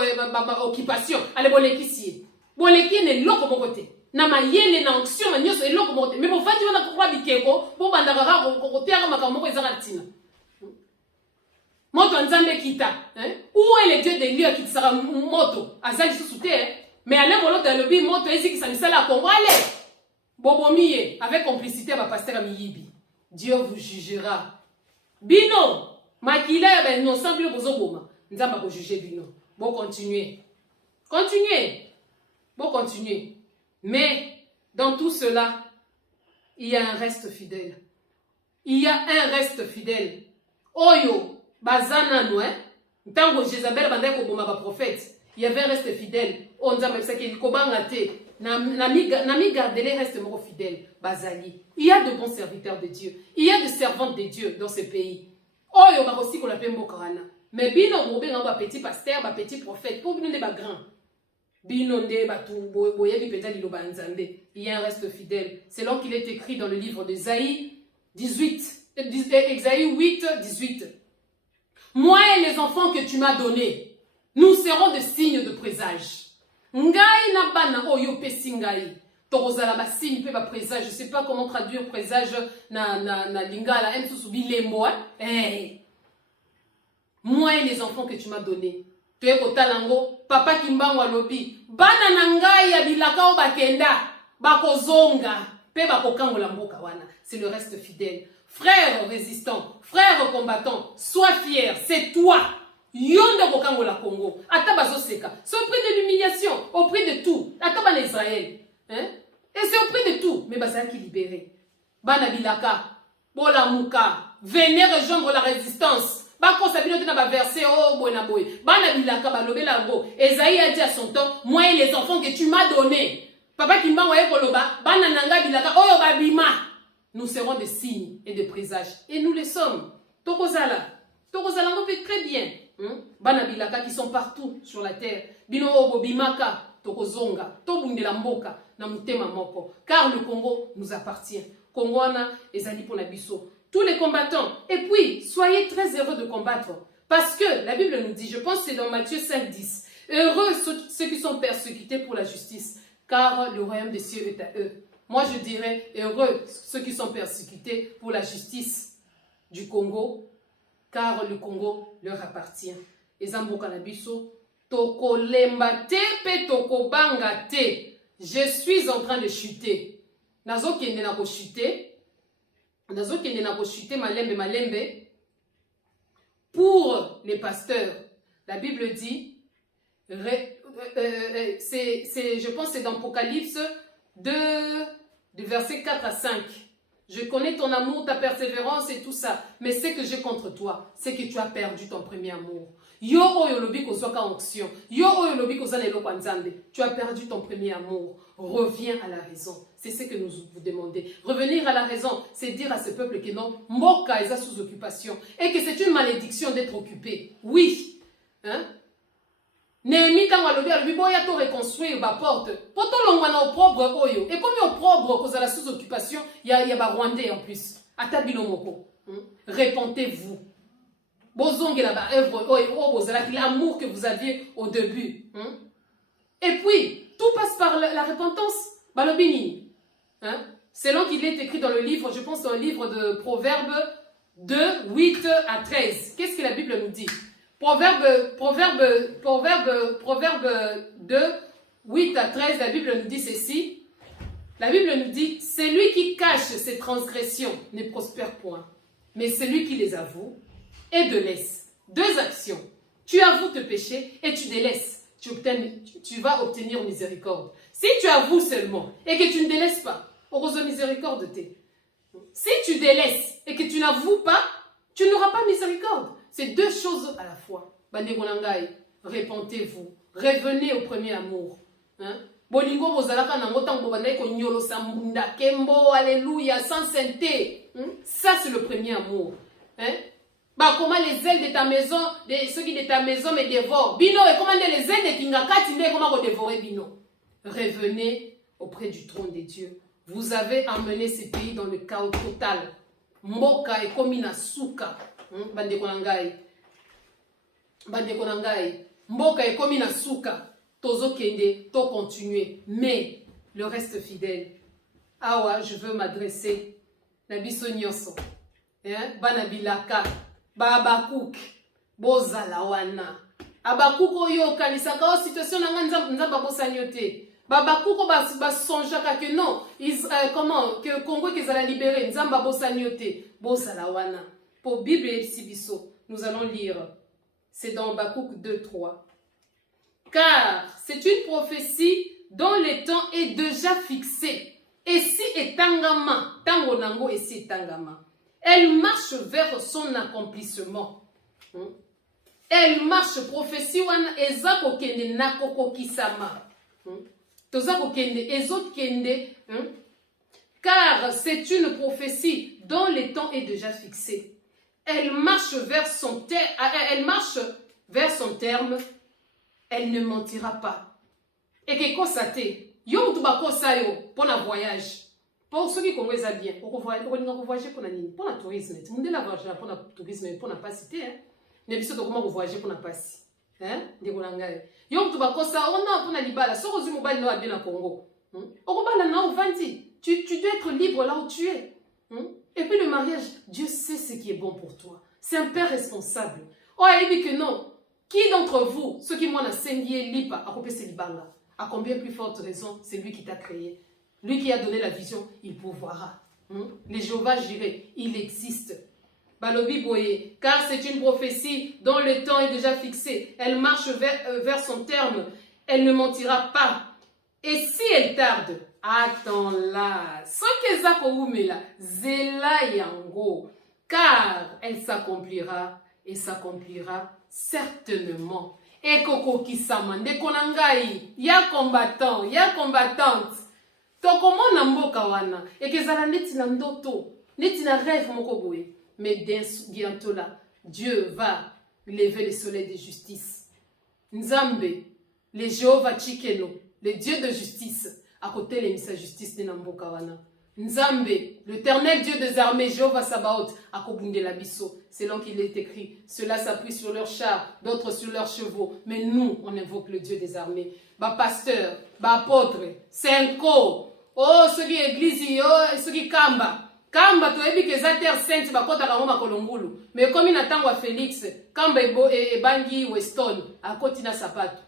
occupation. Allez, bon, les qui bon, les qui n'est l'autre mon côté. Na mayele na onction na nyoso eloko mote mais bon vandi wana kokwa bikeko bo bandaka ko teaka makambo ko ezanga tina Moto nzambe kita. Où est le Dieu des lieux qui sera moto? Azali sous terre. Mais à l'un de l'objet moto, ici qui s'amuse la Congo, allez. Bobomiye, avec complicité, va passer à Miyibi. Dieu vous jugera. Bino, makila, ben non, sans plus besoin de nous allons juger Bino. Bon, continuez. Continuez. Bon, continuez. Mais, dans tout cela, il y a un reste fidèle. Il y a un reste fidèle. Oyo, bazana nous, Tango Jézabel, bandeko boma ba prophète. Il y avait un reste fidèle. On dit que c'est kobangate. Nami gardelé reste moro fidèle. Bazali. Il y a de bons serviteurs de Dieu. Il y a de servantes de Dieu dans ce pays. Oyo ba aussi qu'on appelle mokarana. Mais bino mobe ngamba petit pasteur, ba petit prophète. Pour bino ne ba grand. Bino nde ba tout boye bi peta lilo ba nzambe. Il y a un reste fidèle. C'est là qu'il est écrit dans le livre d'Ésaïe 18. Ésaïe 8, 18. Moi et les enfants que tu m'as donnés, nous serons des signes de présage. Ngai na bana oyo pesi ngai. Torozala ba signe pe ba présage. Je sais pas comment traduire présage na lingala msusu bilembo. Moi et les enfants que tu m'as donnés. Tu es kotalango papa kimbango lobi. Bana na ngai ya bilaka o bakenda. Bakozonga pe bakokangola mboka wana. C'est le reste fidèle. Frère résistant, frère combattant, sois fier, c'est toi. Yonde kokango la Congo. Atabazo seka. C'est au prix de l'humiliation, au prix de tout. Ataba l'Israël. Et c'est au prix de tout. Mais Bazala qui libéré. Bana bilaka, bola muka, venez rejoindre la résistance. Bako sabino tena ba verset oh buena boy. Bana bilaka balobe lango. Esaïe a dit à son temps, moi et les enfants que tu m'as donnés. Papa kimbango e koloba, bana nanga bilaka oyo babima. Nous serons des signes et des présages. Et nous les sommes. Tokozala. Tokozala, on fait très bien. Banabilaka qui sont partout sur la terre. Bino obobimaka. Tokozonga. Tobundela mboka. Namutema moko. Car le Congo nous appartient. Congoana et Zali Ponabiso. Tous les combattants. Et puis, soyez très heureux de combattre. Parce que la Bible nous dit, je pense que c'est dans Matthieu 5, 10. Heureux ceux qui sont persécutés pour la justice. Car le royaume des cieux est à eux. Moi, je dirais heureux ceux qui sont persécutés pour la justice du Congo, car le Congo leur appartient. Ezambo Kanabiso, toko lembate pe toko bangate. Je suis en train de chuter. Nazo kende na ko chuter. Nazo kende na ko chuter malembe. Pour les pasteurs, la Bible dit, je pense que c'est dans Apocalypse 2, du verset 4 à 5. Je connais ton amour, ta persévérance et tout ça. Mais ce que j'ai contre toi, c'est que tu as perdu ton premier amour. Yo oyo lobi kozwaka onction. Yo oyo lobi kozana eloko nzambe. Tu as perdu ton premier amour. Reviens à la raison. C'est ce que nous vous demandons. Revenir à la raison, c'est dire à ce peuple que non, Mboka est sous occupation. Et que c'est une malédiction d'être occupé. Oui. Hein? Néhémie tango alobi boya to reconstruire ba porte poto longwana au propre oyo et comme au propre cause à la sous occupation il y a ba rwandais en plus atabilo moko répentez-vous bozongela ba œuvre oyo bozala l'amour que vous aviez au début et puis tout passe par la repentance balobini selon qu'il est écrit dans le livre, je pense dans le livre de Proverbes 2 8 à 13. Qu'est-ce que la Bible nous dit? Proverbe 2, 8 à 13, la Bible nous dit ceci. La Bible nous dit, celui qui cache ses transgressions ne prospère point, mais celui qui les avoue et délaisse. Deux actions. Tu avoues tes péchés et tu délaisses. Tu vas obtenir miséricorde. Si tu avoues seulement et que tu ne délaisses pas, heureusement miséricorde t'es. Si tu délaisses et que tu n'avoues pas, tu n'auras pas miséricorde. C'est deux choses à la fois. Répentez-vous. Revenez au premier amour. Bolingo bozalaka na ngotango bandai ko nyolo sambunda kembo alléluia sans sainteté. Ça c'est le premier amour. Bah comment les ailes de ta maison, ceux qui de ta maison me dévorent. Bino et comment les ailes de Kingakati mais comment vous dévorer Bino. Revenez auprès du trône de Dieu. Vous avez emmené ce pays dans le chaos total. Mboka et komina suka. Bandeko nangai. Bandeko nangai. Mboka et komina suka. Tozo kende, to continuer. Mais le reste fidèle. Awa, je veux m'adresser. Nabiso nyonso. Banabilaka. Babakouk. bozala wana. Abakuko yo kanisaka o situation nanga nzamba bosani yo te. Babakuko basonjaka que non, comment que Congo qu'ils libéré nzamba bosani yo te. Bozala wana. Pour Bible et Sibiso, nous allons lire. C'est dans Habakkuk 2:3. Car c'est une prophétie dont le temps est déjà fixé. Et si etangama, tango nango et si etangama. Elle marche vers son accomplissement. Elle marche, prophétie wana ezako kende nakoko kisama. Tozako kende ezot kende. Car c'est une prophétie dont le temps est déjà fixé. Elle marche vers son terme. Elle ne mentira pas. Et que constate, yo tu bakosa yo pour un voyage. Pour ceux qui connaissent bien, on voyager pour un tourisme. Tout le monde a voyagé pour un tourisme, pour ne pas citer. Ne pas comment voyager pour ne pas citer. Hein? Yo tu bakosa, on a pour un libala. So rosi mobile no bien à Congo. Au Congo na au 20. Tu dois être libre là où tu es. Et puis le mariage, Dieu sait ce qui est bon pour toi. C'est un père responsable. Oh, il dit que non. Qui d'entre vous, ceux qui m'ont enseigné lipa, a coupé ses libanga, à combien plus forte raison, c'est lui qui t'a créé. Lui qui a donné la vision, il pourvoira. Les Jéhovah Jireh, il existe. Balobi Boye, car c'est une prophétie dont le temps est déjà fixé. Elle marche vers son terme. Elle ne mentira pas. Et si elle tarde, attends-la. Sans qu'elle s'accomplisse, zela yango. Car elle s'accomplira et s'accomplira certainement. Et koko kisama, ndekonangai, ya combattant, ya combattante. Tokomo na mboka wana, et que zala neti na ndoto, neti na rêve moko boye. Mais bientôt là, Dieu va lever le soleil de justice. Nzambe, le Jéhovah Chikeno, le Dieu de justice, à côté de sa justice de Namboka wana. Nzambe, l'éternel Dieu des armées, Jéhovah Sabaoth, à Kobunde Labiso, selon qu'il est écrit. Cela s'appuie sur leurs chars, d'autres sur leurs chevaux. Mais nous, on invoque le Dieu des armées. Ba pasteur, ba apôtre, cinco. Oh, ceux qui église, oh, ceux qui kamba. Kamba, tu as dit que la terre sainte, ba kota kama kolongulu. Mais comme il attend à Félix, kamba et bangi Weston, à Kotina Sapato.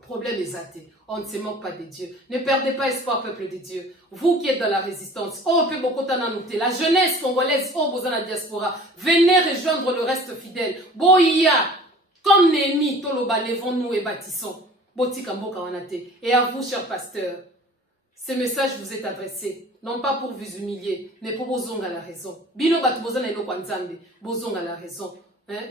Problème est athée. On ne se moque pas de Dieu. Ne perdez pas espoir, peuple de Dieu. Vous qui êtes dans la résistance, oh, la jeunesse congolaise, oh, vous la diaspora, venez rejoindre le reste fidèle. Boya, comme Némi, Toloba, levons-nous et bâtissons. Botika mboka wanate. Et à vous, chers pasteurs, ce message vous est adressé, non pas pour vous humilier, mais pour vous à la raison. Bino batubozana ilo kwa nzambe, bozonga la raison.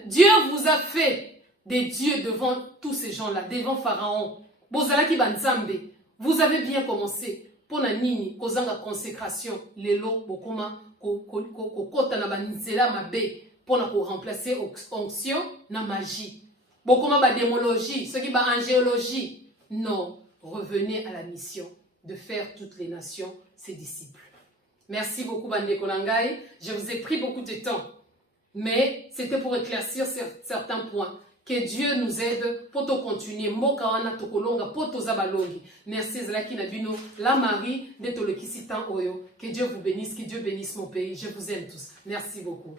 Dieu vous a fait des dieux devant tous ces gens-là, devant Pharaon. Bozalaki banzambe, vous avez bien commencé. Pona nini, kozanga consécration, lelo, bokoma, kota na banzela mabe, pona ko remplacer onction na magie. Bokoma ba démologie, ce qui ba angéologie. Non, revenez à la mission de faire toutes les nations ses disciples. Merci beaucoup, Bande Kolangai. Je vous ai pris beaucoup de temps, mais c'était pour éclaircir certains points. Que Dieu nous aide pour te continuer. Mboka wana tokolonga pour to zabalongi. Merci Zalaki Nabino, la Marie de Tolekisitan Oyo. Que Dieu vous bénisse, que Dieu bénisse mon pays. Je vous aime tous. Merci beaucoup.